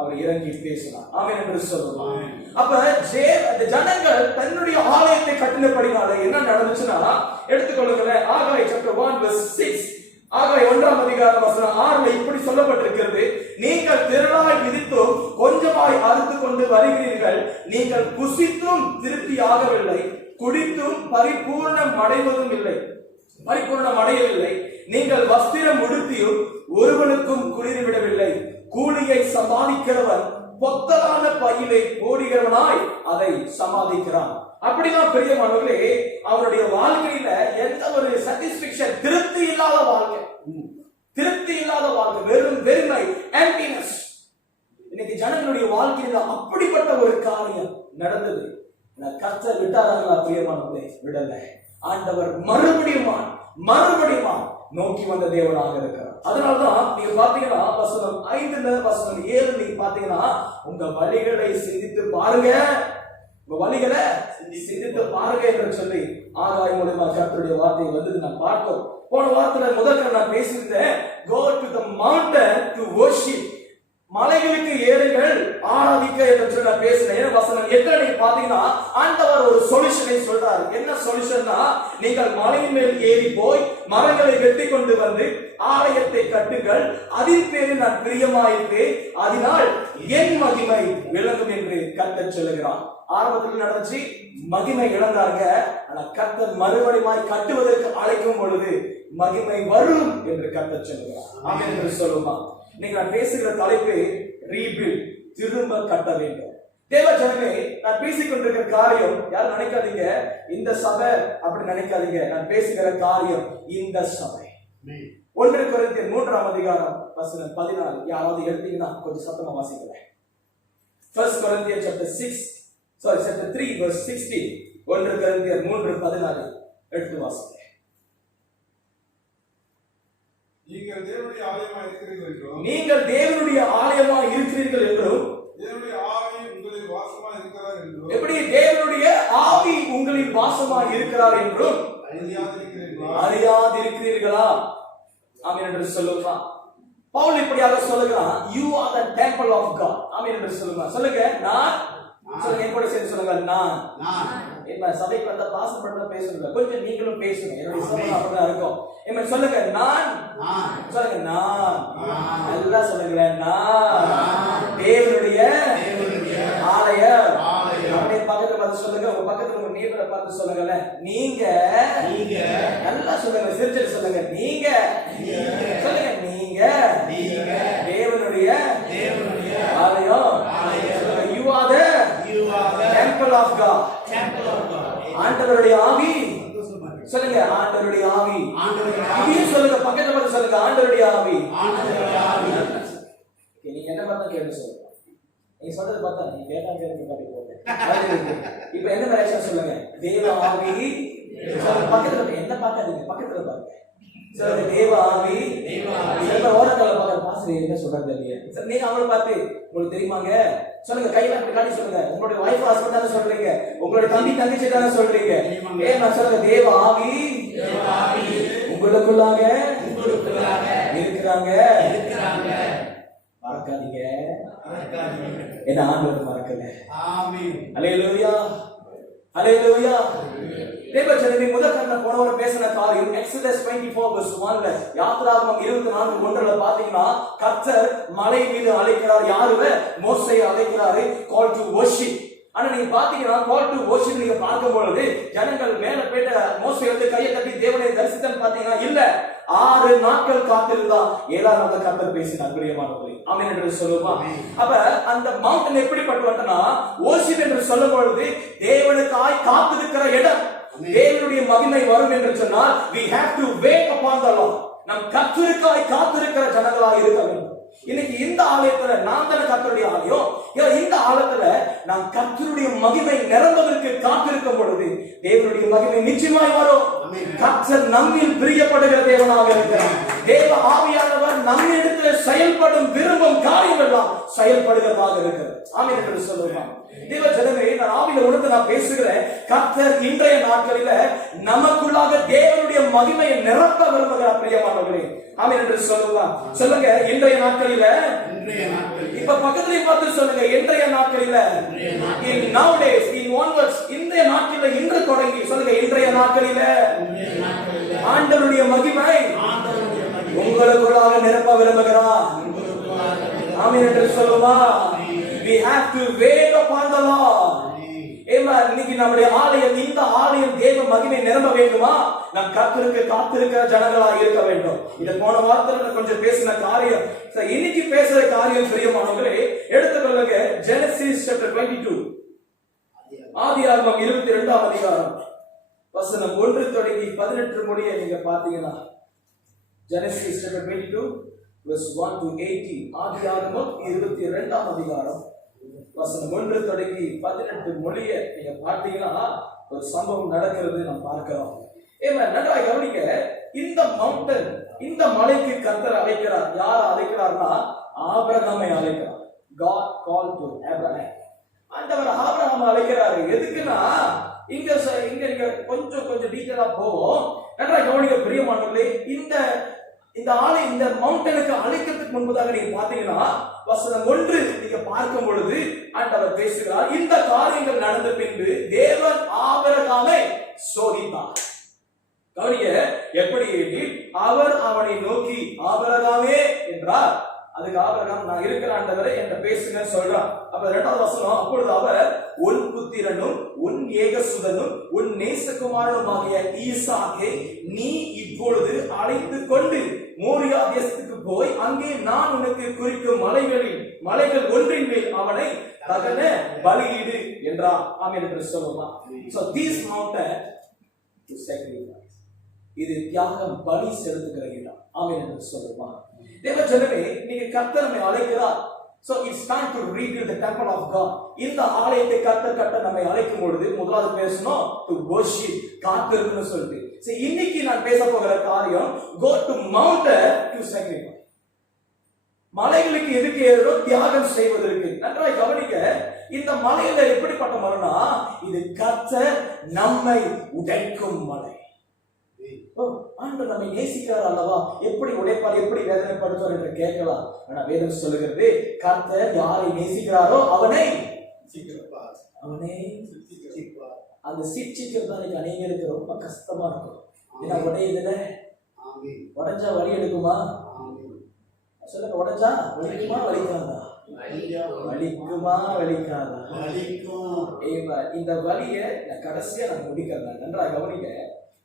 அவர் இறங்கி பேசினார். ஆமென் என்று சொல்லுவாங்க. அப்ப ஜனங்கள் தன்னுடைய ஆலயத்தை கட்டினபடினால என்ன நடந்துச்சுன்னா, எடுத்துக்கொள்ளுங்களேன், ஆகாய் chapter 1:6, ஆகாய் 1ஆம் அதிகாரம் வசனம் 6ல இப்படி சொல்லப்பட்டிருக்கிறது, நீங்கள் திரளாய் விதித்தும் கொஞ்சமாய் அறுத்து கொண்டு வருகிறீர்கள், நீங்கள் புசித்தும் திருப்தி ஆகவில்லை, குடித்தும் பரிபூர்ணம் அடையவில்லை, நீங்கள் வஸ்திரம் உடுத்தியும் ஒருவனுக்கும் குளிர்விடவில்லை, கூலியை சம்பாதிக்கிறவன் பொத்தலான பையிலை போடுகிறவனாய் அதை சமாளிக்கிறான். அப்படிதான் பிரியமானவர்களே, அவருடைய வாழ்க்கையில எந்த ஒரு சாட்டிஸ்பேக்ஷன், திருப்தி இல்லாத வாழ்க்கை, வெறும் வெறுமை, எம்ப்டினஸ். இன்னைக்கு ஜனங்களுடைய வாழ்க்கையில அப்படிப்பட்ட ஒரு காரியம் நடந்தது. கர்த்தர் விட்டாராங்களா பிரியமானவர்களே? விடல. ஆண்டவர் மறுபடியும் நோக்கி வந்த தேவனாக இருக்கிறார். அதனால்தான் நீங்க பாத்தீங்கன்னா வசனம் 5ல வசனம் 7 நீங்க பாத்தீங்கன்னா, உங்க வழிகளை சிந்தித்து பாருங்க என்று சொல்லி ஆகாய் மூலமா கர்த்தருடைய வார்த்தை வந்தது நான் பார்த்தோம். போன வாரத்துல முதல்ல நான் பேசியிருந்தேன், go to the mountain to worship, மலைகளுக்கு ஏறுங்கள் ஆராதிக்க என்று சொல்லி நான் பேசினேன். வசனம் 8 நீங்க பாத்தீங்கன்னா ஆண்டவர் ஒரு சொல்யூஷனை சொல்றாரு. என்ன சொல்யூஷன்னா, நீங்கள் மலையின் மேல் ஏறி போய் மரங்களை வெட்டி கொண்டு வந்து ஆலயத்தை கட்டுங்கள், அதின் பேரில் நான் பிரியமாயிருப்பேன், அதனால் என் மகிமை விளங்கும் என்று கர்த்தர் சொல்லுகிறார். ஆரம்பத்தில் நடந்துச்சு, மகிமை இழந்தாங்க. ஆனா கர்த்தர் மறுபடியும் கட்டுவதற்கு அழைக்கும் பொழுது மகிமை வரும் என்று கர்த்தர் சொல்லுகிறார். ஆமென் என்று சொல்லுமா. நீங்க நான் பேசுகிற தலைப்பு ரீபில்ட், திரும்ப கட்ட வேண்டும். தேவ ஜனமே, நான் பேசிக் கொண்டிருக்கிற காரியம் யாரும் நினைக்காதீங்க இந்த சபை அப்படி நினைக்காதீங்க. நான் பேசுகிற காரியம் இந்த சபை. 1 கொரிந்தியர் 3ஆம் அதிகாரம் வசனம் 14 யாராவது எடுத்தீங்கன்னா கொஞ்சம் சத்தமா வாசிக்கல. 1 கொரிந்தியர் chapter 3 verse 16. 1 கொரிந்தியர் 3:14 எடுத்து வாசிங்க. நீங்கள் தேவனுடைய ஆலயமாய் இருக்கிறீர்கள் என்றும் தேவனுடைய ஆவி உங்களில் வாசமாய் இருக்கிறார் என்றும், எப்படி தேவனுடைய ஆவி உங்களில் வாசமாய் இருக்கிறார் என்றும் அறியாதிருக்கிறீர்களா? ஆமென் என்று சொல்லுகிறான். பவுல் இப்படியாக சொல்லுகிறான், you are the temple of God. ஆமென் என்று சொல்லுகிறான். சொல்லுங்க, நான் சொல்லுங்க, என் கூட சேர்ந்து சொல்லுங்க, நான். சபைக்கு வந்த பாசம் பண்ண பேசுங்க, கொஞ்சம் நீங்களும் பேசுங்க, என்னுடைய சபை அப்படிதான் இருக்கும். சொல்லுங்க, நான். சொல்லுங்க, நான். நல்லா சொல்லுங்க, நான் தேவனுடைய ஆலயம். அப்படியே பக்கத்துல பார்த்து சொல்லுங்க, உங்க பக்கத்துல உங்க நீரை பார்த்து சொல்லுங்கல்ல, நீங்க. நல்லா சொல்லுங்க, சிரிச்சு சொல்லுங்க, நீங்க. சொல்லுங்க, நீங்க தேவனுடைய ஆலயம். You are the temple of God. ஆண்டவருடைய ஆவி. சொல்லுங்க, ஆண்டவருடைய ஆவி. இதையும் சொல்லுங்க, பக்கத்துல பார்த்து சொல்லுங்க, ஆண்டவருடைய ஆவி. நீங்க என்ன பார்த்தா கேட்டு சொல்லுங்க. நீங்க சொல்றது பார்த்தா நீங்க கேட்டா கேட்டு காட்டி போங்க. இப்ப என்ன டைரக்ஷன் சொல்லுங்க, தேவ ஆவி. பக்கத்துல என்ன பார்க்காதீங்க, பக்கத்துல பாருங்க. சொல்லுங்க, தேவ ஆவி. ஓரத்துல பார்க்க பாஸ்டர் என்ன சொல்றாங்க இல்லையா? நீங்க அவங்கள பார்த்து உங்களுக்கு தெரியுமாங்க சொல்லுங்க, கையில அப்படி காட்டி சொல்லுங்க. உங்களுடைய வைஃப் ஹஸ்பண்ட் தானே சொல்றீங்க, உங்களுடைய தங்கச்சி தானே சொல்றீங்க. நான் சொல்லுங்க, தேவ ஆவி உங்களுக்குள்ளாக இருக்கிறாங்க. மறக்காதீங்க, என்ன ஆண்டவர் மறக்கல. அல்லேலூயா, அல்லேலூயா. தேவஜனமே, முதல் போனவர் பேசின காரியம் Exodus 24:1 யாத்ராகமம் 24:1 பாத்தீங்கன்னா, கர்த்தர் மலை மீது அழைக்கிறார். யாருவே? மோசேயை அழைக்கிறாரு. Call to worship. ஆனா நீங்க பாத்தீங்கன்னா கால் டு வொர்ஷிப் நீங்க பார்க்கும் பொழுது ஜனங்கள் மேல போயிட்டு மோசே வந்து கையை தட்டி தேவனை தரிசித்தன்னு பாத்தீங்கன்னா இல்ல, 6 நாட்கள் காத்திருந்தா 7ஆம் நாள் கர்த்தர் பேசினார். பிரியமானவர்களே, ஆமென் என்று சொல்லுமா? அப்ப அந்த மவுண்டன் எப்படிப்பட்டதுன்னா வொர்ஷிப் என்று சொல்லும் பொழுது தேவனுக்காய் காத்திருக்கிற இடம். தேவனுடைய மகிமை வரும் என்று சொன்னால் we have to wait upon the Lord. நம் கர்த்தருக்காய் காத்திருக்கிற ஜனங்களாக இருக்க வேண்டும். இன்னைக்கு இந்த ஆலயத்துல நாம் தான கர்த்தருடைய ஆலயம். இந்த ஆலயத்துல நாம் கர்த்தருடைய மகிமை நிரம்புவதற்கு காத்திருக்கும் பொழுது தேவனுடைய மகிமை நிச்சயமாய் வரும். கர்த்தர் நம்மில் பிரியப்படுகிற தேவனாக இருக்கிறார். தேவ ஆவியானவர் நம்மிடத்தில் செயல்படும் விரும்பும் காரியங்கள் எல்லாம் செயல்படுகிறதாக இருக்கிறது. ஆமென் என்று சொல்லுவாங்க. தேவ ஜனமே, நான் ஆவியில உணர்ந்து நான் பேசுகிறேன். கர்த்தர் இன்றைய நாட்களில நமக்குள்ளாக தேவனுடைய மகிமையை நிரப்ப விரும்புகிறார். பிரியமானவர்களே, ஆமென் என்று சொல்லுவாங்க. சொல்லுங்க, இன்றைய நாட்களில. இப்ப பக்கத்துல பார்த்து சொல்லுங்க, இன்றைய நாட்களில. in nowadays, in onwards, இன்றைய நாட்களில, இன்று தொடங்கி சொல்லுங்க, இன்றைய நாட்களில ஆண்டவருடைய மகிமை உங்களுக்குள்ளாக நிரப்ப விரும்புகிறார். ஆமென் என்று சொல்லுமா? we have to wait upon the Lord. இன்னைக்கு நம்முடைய ஆலயம், இந்த ஆலயம் தேவ மகிமை நிரம்ப வேண்டுமா? நம் கர்த்தருக்கு காத்திருக்கிற ஜனங்களாக இருக்க வேண்டும். இத போன வாரத்துல கொஞ்சம் பேசின காரியம். இன்னைக்கு பேசுற காரியம் பிரியமானவர்களே, எடுத்துக்கொள்ளுங்க ஜெனசிஸ் சாப்டர் 22, ஆதியாகமம் 22ஆம் அதிகாரம் வசனம் 1 தொடங்கி 18 முடிய நீங்க பாத்தீங்கன்னா, ஜெனசிஸ் சாப்டர் 22 verse 1 to 18, ஆதியாகமம் 22ஆம் அதிகாரம் வசனம் 1 தொடங்கி 18 முடிய நீங்க பார்த்தீங்கன்னா ஒரு சம்பவம் நடக்கிறது நாம் பார்க்கிறோம். நன்றாக கவனிக்க. இந்த மவுண்டன், இந்த மலைக்கு கர்த்தர் அழைக்கிறார். யார் அழைக்கிறார்னா ஆபிரகாமை அழைக்கிறார். God called to Abraham. ஆண்டவர் ஆபிரகாமை அழைக்கிறாரு. எதுக்குன்னா இங்க கொஞ்சம் டீட்டெயிலா போவோம். நன்றாக கவனிக்க பிரியமானவர்களே. இந்த ஆளை இந்த மவுண்டனுக்கு அழைக்கிறதுக்கு முன்பதாக நீங்க பாத்தீங்கன்னா வசனம் 1 நீங்க பார்க்கும் பொழுது ஆண்டவர் பேசுகிறார். இந்த காரியங்கள் நடந்த பின்பு தேவன் ஆபிரகாமை சோதித்தார். கவனிக்க, எப்படி அவர் அவனை நோக்கி ஆபிரகாமே என்றார். அதுக்கு ஆபிரகாம், நான் இருக்கிற ஆண்டவரே என்ற பேசுங்க சொல்றார். அப்ப 2வது வசனம், அப்பொழுது அவர் உன் புத்திரனும் உன் ஏகசுதனும் உன் நேசகுமாரனுமாகிய ஈசாக்கை நீ இப்பொழுது அழைத்து கொண்டு மோரியா தேசத்துக்கு போய் அங்கே நான் உனக்கு குறிக்கும் மலைகள் ஒன்றின் மேல் அவனை தகன பலியிடு என்றார். ஆமென் என்று சொல்லுமா? So this mountain to sacrifice, இது தியாகம், பலி செலுத்துகிற இடம். ஆமென் என்று சொல்லுமா? தேவ ஜனமே, நீங்க கர்த்தர் நம்மை அழைக்கிறார். So it's time to rebuild the temple of God. இந்த ஆலயத்தை கட்ட நம்மை அழைக்கும் பொழுது முதலாவது பேசணும் to worship, காத்திருக்கணும்னு சொல்லிட்டு. சரி, இன்னைக்கு நான் பேச போகிற காரியம் go to mountain to sacrifice. மலைகளுக்கு எதுக்கு ஏறும்? தியாகம் செய்வதற்கு. நன்றாய் கவனிக்க. இந்த மலையில எப்படிப்பட்ட மலைனா, இது கர்த்தர் நம்மை உடைக்கும் மலை. ஆண்டவர் நம்மை நேசிக்கிறார் அல்லவா? எப்படி உடைப்பார், எப்படி வேதனைப்படுத்துவார் என்று கேட்கலாம். ஆனா வேதம் சொல்லுகிறது, கர்த்தர் யாரை நேசிக்கிறாரோ அவனை அந்த சிக்ஷிக்கிறது தான் அநேகருக்கு ரொம்ப கஷ்டமா இருக்கும். ஏன்னா உடையதுல உடைஞ்சா வலி எடுக்குமா? சொல்லுங்க, உடைஞ்சா வலிக்குமா வலிக்காதா? வலிக்குமா வலிக்காதா? இந்த வலியை கடைசியா நான் முடிக்கிறேன். நன்றாக கவனிக்க.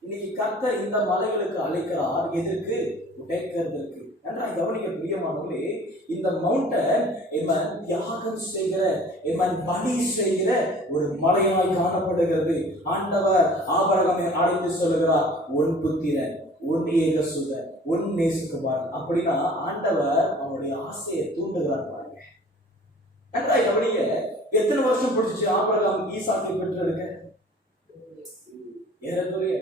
இன்னைக்கு கர்த்தர் இந்த மலைகளுக்கு அழைக்கிறார். எதற்கு? உடைக்கிறதுக்கு. நன்றாக கவனிக்க பிரியமானவர்களே. இந்த மவுண்டன் தியாகம் செய்கிற, பலி செய்கிற ஒரு மலையாய் காணப்படுகிறது. ஆண்டவர் ஆபிரகாமை அழைத்து சொல்லுகிறார், உன் புத்திரன், உன் ஏகசுதன், உன் நேசகுமாரன். அப்படின்னா ஆண்டவர் அவனுடைய ஆசையை தூண்டுகிறார் பாருங்க. நன்றாக கவனிக்க. எத்தனை வருஷம் பிடிச்சிச்சு ஆபிரகாம் ஈசாக்கை பெற்றெடுக்க? ஏறக்குறைய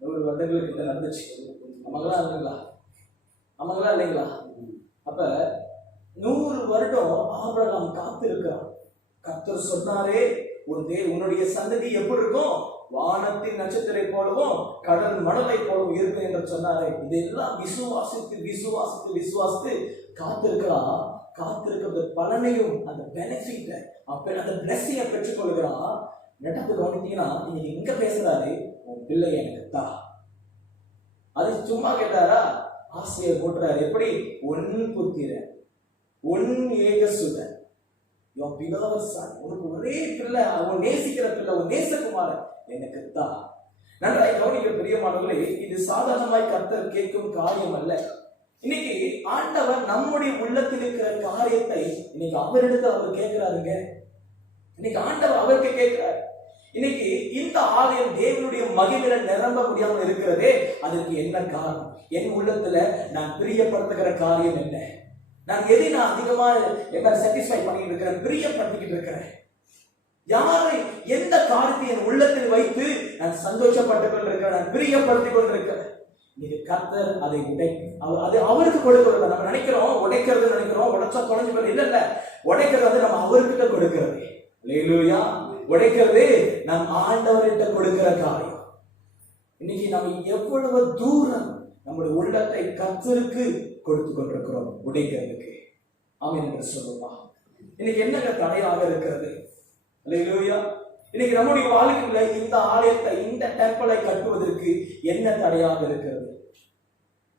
100 வருடங்களுக்கு கிட்ட நடந்துச்சு. நமக்கெல்லாம் இல்லைங்களா? நமக்கெல்லாம் இல்லைங்களா? அப்ப 100 வருடம் ஆபிரகாம் காத்திருக்கிறான். கர்த்தர் சொன்னாரே, உன்னுடைய சந்ததி எப்படி இருக்கும்? வானத்தின் நட்சத்திரை போலவும் கடல் மணலை போலவும் இருக்கும் என்று சொன்னாரே. இதெல்லாம் விசுவாசித்து காத்திருக்கிறான். காத்திருக்கிறது பலனையும் அந்த பெனிஃபிட், அந்த பிளெஸிங்கை பெற்றுக் கொள்கிறான். நடந்து கவனித்தீங்கன்னா இன்னைக்கு எங்க பேசுறாரு, உன் பிள்ளை எனக்கு தா. அது சும்மா கேட்டாரா? ஆசையை போட்டுறாரு. எப்படி? உன் புத்திரன், உன் ஏகசுதன். your beloved son, உனக்கு ஒரே பிள்ளை, அவன் நேசிக்கிற பிள்ளை, உன் நேசகுமாரன் எனக்கு தான். நன்றாய் கவனிக்க பிரியமானவர்களே, இது சாதாரணமாய் கர்த்தர் கேட்கும் காரியம் அல்ல. இன்னைக்கு ஆண்டவர் நம்முடைய உள்ளத்தில் இருக்கிற காரியத்தை இன்னைக்கு அவரிடத்தில் அவர் கேட்கிறாருங்க. இன்னைக்கு ஆண்டவர் அவருக்கு கேட்கிறார். இன்னைக்கு இந்த ஆலயம் தேவனுடைய மகிமையில நிரம்ப முடியாமல் இருக்கிறதே, அதற்கு என்ன காரணம்? என் உள்ளத்துல நான் பிரியப்படுத்துகிற காரியம் என்ன? நான் எதை நான் அதிகமா என்ன சாட்டிஸ்ஃபை பண்ணிட்டு இருக்கிறேன், பிரியப்படுத்திக்கிட்டு இருக்கிறேன்? யாரை எந்த காரியத்தை என் உள்ளத்தில் வைத்து நான் சந்தோஷப்பட்டுக் கொண்டிருக்கிறேன், நான் பிரியப்படுத்திக் கொண்டிருக்கிறேன்? இன்னைக்கு கர்த்தர் அதை அது அவருக்கு கொடுக்கிறது. நம்ம நினைக்கிறோம் உடைக்கிறது, நினைக்கிறோம் உடைச்சா குறைஞ்சு போய் இல்ல, உடைக்கிறது நம்ம அவர்கிட்ட கொடுக்கிறது. அல்லேலூயா. உடைக்கிறது நம் ஆண்டவர்கிட்ட கொடுக்கிற காரியம். இன்னைக்கு நம்ம எவ்வளவு தூரம் நம்முடைய உள்ளத்தை கர்த்தருக்கு கொடுத்து கொண்டிருக்கிறோம் உடைக்கிறதுக்கு. ஆமென் என்று சொல்லலாம். இன்னைக்கு என்னங்க தடையாக இருக்கிறது? அல்லேலூயா. இன்னைக்கு நம்முடைய வாழ்க்கையில இந்த ஆலயத்தை, இந்த டெம்பிளை கட்டுவதற்கு என்ன தடையாக இருக்கிறது?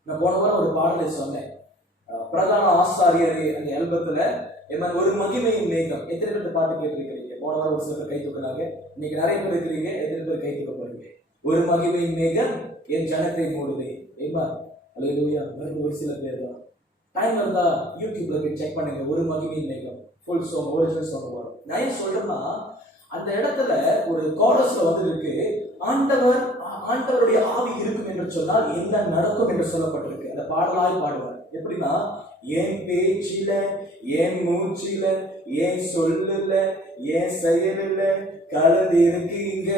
நான் போன வாரம் ஒரு பாடலை சொன்னேன். பிரதான ஆசாரியர் அந்த ஆல்பத்துல ஒரு மகிமையின் மேகம். எத்தனை பேர் பாட்டு கேட்டிருக்கிறீங்க? போன வாரம் ஒரு சில கை தூக்கினாங்க. இன்னைக்கு நிறைய பேர் இருக்கிறீங்க. எத்தனை பேர் கை தூக்க போறீங்க? ஒரு மகிமையின் மேகம் என் ஜனத்தை மூடுதே. ஏமா அல்லேலூயா. ஒரு சில பேர் தான். டைம் இருந்தா யூடியூப்ல போய் செக் பண்ணுங்க. ஒரு மகிமையின் மேகம் ஃபுல் சாங், ஒரிஜினல் சாங் வரும். நான் ஏன் சொல்றேன்னா, அந்த இடத்துல ஒரு கோரஸ்ல வந்து இருக்கு, ஆண்டவருடைய ஆவி இருக்கும் என்று சொன்னால் என்ன நடக்கும் என்று சொல்லப்பட்டிருக்கு. அந்த பாடலாய் பாடுவார். எப்படின்னா, என் பேச்சில, என் மூச்சில, என் சொல்லுல, என் செயலில கலந்து இருக்கீங்க,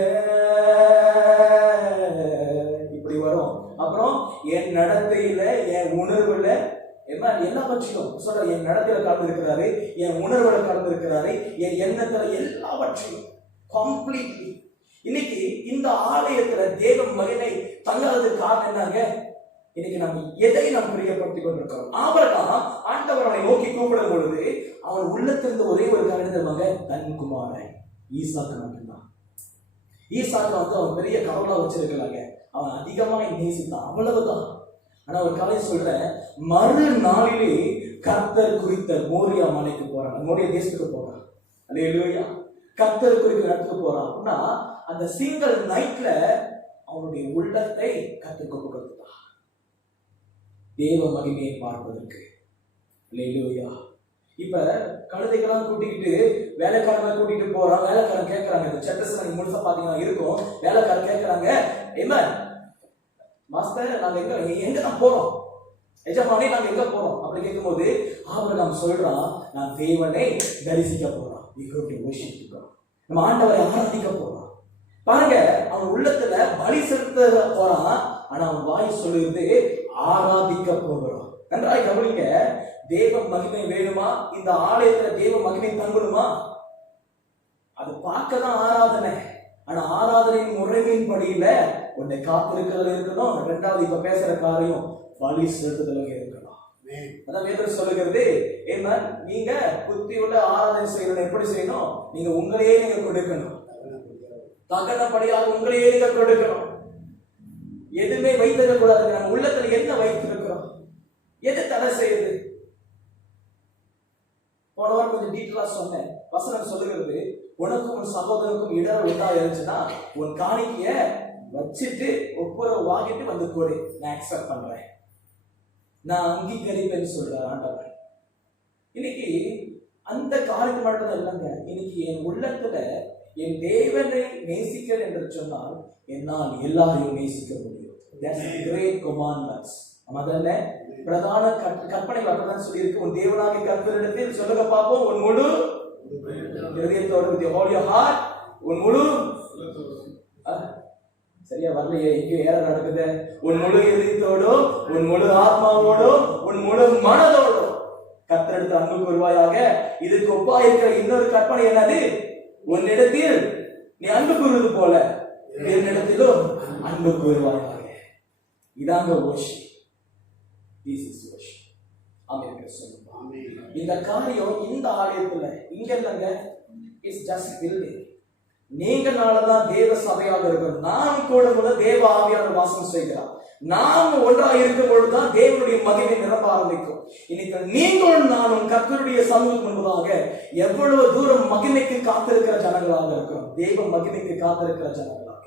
இப்படி வரும். அப்புறம் என் நடத்தையில, என் உணர்வுல, எல்லா பட்சியும் சொல்ற, என் நடத்தையில கலந்து இருக்கிறாரு, என் உணர்வுல கலந்து இருக்கிறாரு, என் எண்ணத்துல, எல்லாவற்றையும் கம்ப்ளீட்லி. இன்னைக்கு இந்த ஆலயத்துல தேவ மகிமை தங்காததுக்கு காரணம் என்னங்க? இன்னைக்கு நம்ம எதை நாம் பிரியப்படுத்திக் கொண்டிருக்கிறோம்? ஆபிரகாம் ஆண்டவர் அவனை நோக்கி கூப்பிடும் பொழுது அவன் உள்ளத்திலிருந்து ஒரே ஒரு காரணமாக தன் குமாரன் ஈசாக்கு மட்டும்தான். ஈசாக்கு வந்து அவன் பெரிய கடவுளா வச்சிருக்கலாங்க, அவன் அதிகமாக நேசித்தான், அவ்வளவுதான். ஆனா ஒரு காலையை சொல்றேன், மறுநாளிலே கர்த்தர் குறித்த மோரியா மலைக்கு போறான், மோரியா தேசத்துக்கு போறான். அல்லேலூயா. கர்த்தர் குறித்த இடத்துக்கு போறான் அப்படின்னா, அந்த சிங்கிள் நைட்ல அவனுடைய உள்ளத்தை கர்த்தருக்கு கொடுத்தான், தேவ மகிமையை பார்ப்பதற்கு. அல்லேலூயா. இப்ப கழுதைகளாம் கூட்டிக்கிட்டு வேலைக்காரங்களை கூட்டிட்டு போறான். வேலைக்காரன் கேட்கறாங்க, இந்த சட்டஸ் நீங்க முழுசா பாத்தீங்கன்னா இருக்கும். வேலைக்காரன் கேட்கறாங்க, என்ன மாஸ்டர் நாங்க எங்க தான் போறோம், எஜமானே நாங்க எங்க போறோம் அப்படி கேட்கும்போது ஆபிரகாம் சொல்றான், நான் தேவனை தரிசிக்க போறோம், நம்ம ஆண்டவரை ஆராதிக்க போறோம். பாருங்க, அவன் உள்ளத்துல பலி செலுத்த போறான், ஆனா அவன் வாய் சொல்லுறது ஆராதிக்க போகிறோம். நன்றாய் கவனிங்க. தேவ மகிமை வேணுமா? இந்த ஆலயத்துல தேவ மகிமை தங்கணுமா? அது பார்க்கதான் ஆராதனை. ஆனா ஆராதனையின் முறைமையின் படியில உன்னை காத்திருக்கிறதுல இருக்கணும். ரெண்டாவது இப்ப பேசுற காரியம் பலி செலுத்துதல இருக்கணும். அதான் வேதம் சொல்லுகிறது, ஏன்னா நீங்க புத்தியுள்ள ஆராதனை செய்யணும். எப்படி செய்யணும்? நீங்க உங்களையே நீங்க கொடுக்கணும், தகனப்படியாக உங்களையே நீங்க கொடுக்கணும். எதுவுமே வைத்திருக்க கூடாது. நம்ம உள்ளத்துல என்ன வைத்திருக்கிறோம், எது தடை செய்யுது? போன வாரம் கொஞ்சம் டீட்டெயிலா சொன்னேன். வசனம் சொல்லுகிறது, உனக்கும் உன் சகோதரனுக்கும் இடர் உண்டா இருந்துச்சுன்னா உன் காணிக்கைய வச்சுட்டு ஒப்புரவு வாங்கிட்டு வந்து கொடு, நான் அக்செப்ட் பண்றேன், நான் அங்கீகரிப்பேன்னு சொல்றார் ஆண்டவர். இன்னைக்கு அந்த காரியத்தை மட்டும் இல்லைங்க, இன்னைக்கு என் உள்ளத்துல என் தேவனை நேசிக்கிறேன் என்று சொன்னால் என்னால் எல்லாரையும் நேசிக்க முடியும். That's the great commandments. அதனால பிரதான கற்பனைகள் அப்படிதான் சொல்லி இருக்கு. உன் தேவனாகிய கர்த்தரிடத்தில் சொல்லுங்க பார்ப்போம், உன் முழு இதயத்தோடு, with your whole heart, உன் முழு சரியா வரலையே, இங்கே ஏற நடக்குது. உன் முழு இதயத்தோடும், உன் முழு ஆத்மாவோடும், உன் முழு மனதோடும் கர்த்தரிடத்தில் அன்பு கூறுவாயாக. இதுக்கு ஒப்பா இருக்கிற இன்னொரு கற்பனை என்னது? உன்னிடத்தில் நீ அன்பு கூறுவது போல என்னிடத்திலும் அன்பு கூறுவாயாக. இதாங்க worship. This is worship. ஆமென் சொல்லுங்க. இந்த காரியம் இந்த ஆலயத்துல இங்க இல்லங்க, இட்ஸ் ஜஸ்ட் பில்டிங். நீங்க நாளதான் தேவ சபையாக இருக்கிறோம். நான் கூட தேவ ஆவியானவர் வாசம் செய்கிறார். நாம் ஒன்றாக இருக்கும் பொழுதுதான் தேவனுடைய மகிமை நிரப்ப ஆரம்பிக்கும். இன்னைக்கு நீங்களும் நானும் கர்த்தருடைய சமூகம் முன்பதாக எவ்வளவு தூரம் மகிமைக்கு காத்திருக்கிற ஜனங்களாக இருக்கிறோம். தேவ மகிமைக்கு காத்திருக்கிற ஜனங்களாக.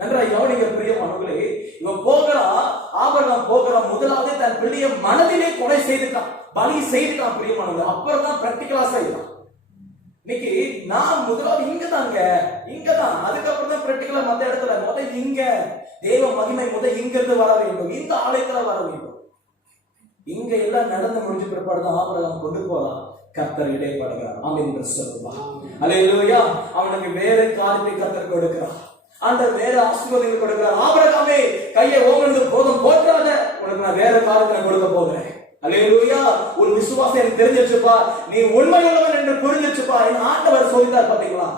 நன்றாய் கவனிங்க பிரியமானவர்களே, இவன் போகிறான், ஆபிரகாம் போகிறான். முதலாவது தன் பிள்ளைய மனதிலே கொலை செய்துட்டான், பலி செய்துட்டான் பிரியமானவர்களே. அப்புறம் தான் பிராக்டிகலா செய்யலாம். இன்னைக்கு நான் முதலாவது இங்கதான், அதுக்கப்புறம் தான் பிராக்டிகலா மத்த இடத்துல. முதல் இங்க தேவ மகிமை இங்க இருந்து வர வேண்டும், இந்த ஆலயத்துல வர வேண்டும். இங்க எல்லாம் நடந்து முடிஞ்ச பிற்பாடுதான் ஆபிரகாம் கொண்டு போறான், கர்த்தர் இடைப்படுகிறார். ஆமென் என்று சொல்லுவான். அல்லேலூயா. அவனுக்கு வேற காரியத்தை கர்த்தர் கொடுக்கிறார், அந்த வேற ஆசீர்வாதங்கள் கொடுக்கிறார். ஆபிரகாமே கையை ஓங்கனது போதும், போற்றாத, உனக்கு நான் வேற காரியத்தை கொடுக்க போகிறேன். அல்லேலூயா. ஒரு விசுவாசம் எனக்கு தெரிஞ்சிருச்சுப்பா, நீ உண்மையுள்ளவன் என்று புரிஞ்சிருச்சுப்பா. ஆண்டவர் சோதித்தார் பாத்தீங்களா?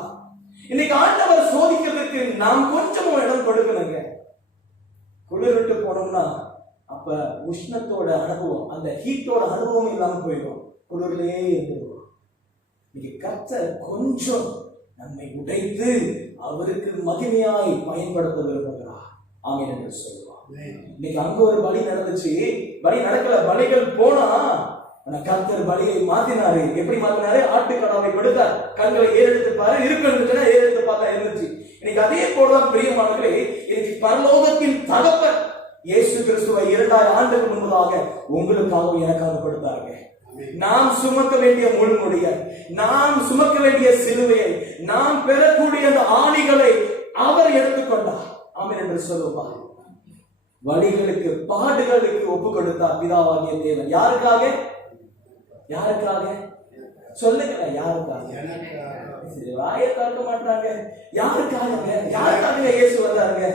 இன்னைக்கு ஆண்டவர் சோதிக்கிறதுக்கு நாம் கொஞ்சமும் இடம் கொடுக்கணுங்க. குளிர்விட்டு போனோம்னா அப்ப உஷ்ணத்தோட அனுபவம், அந்த ஹீட்டோட அனுபவம் இல்லாம போயிடும், குளிர்லயே இருந்துருவோம். இன்னைக்கு கர்த்தர் கொஞ்சம் நம்மை உடைத்து அவருக்கு மகிமையாய் பயன்படுத்த விரும்புகிறார். ஆமென் என்று சொல்லுவார். இன்னைக்கு அங்க ஒரு பலி நடந்துச்சு, பலி நடக்கல, பலிகள் போனா கர்த்தர் பலியை மாத்தினாரு. எப்படி மாத்தினாரு? ஆட்டுக்கடாவை கொடுத்தார். கண்களை ஏறெடுத்து பாரு, இருக்குன்னு ஏறெடுத்து பார்த்தா இருந்துச்சு. இன்னைக்கு அதே போலதான் பிரியமானவர்களே, இன்னைக்கு பரலோகத்தின் தகப்பன் இயேசு கிறிஸ்துவை 2000 ஆண்டுக்கு முன்பதாக உங்களுக்காகவும் எனக்காக கொடுத்தாருங்க. நாம் சுமக்க வேண்டிய முள்முடிய, நாம் சுமக்க வேண்டிய சிலுவையை, நாம் பெறக்கூடிய அந்த ஆணிகளை அவர் எடுத்துக்கொண்டார். ஆமென் என்று சொல்லுவார். வலிகளுக்கு, பாடுகளுக்கு ஒப்பு கொடுத்தார் பிதாவாகிய தேவன். யாருக்காக? யாருக்காக சொல்லுங்க, யாருக்காக? வாயை திறக்க மாட்டாங்க. யாருக்காக? யாருக்காக இயேசு வந்தாருங்க?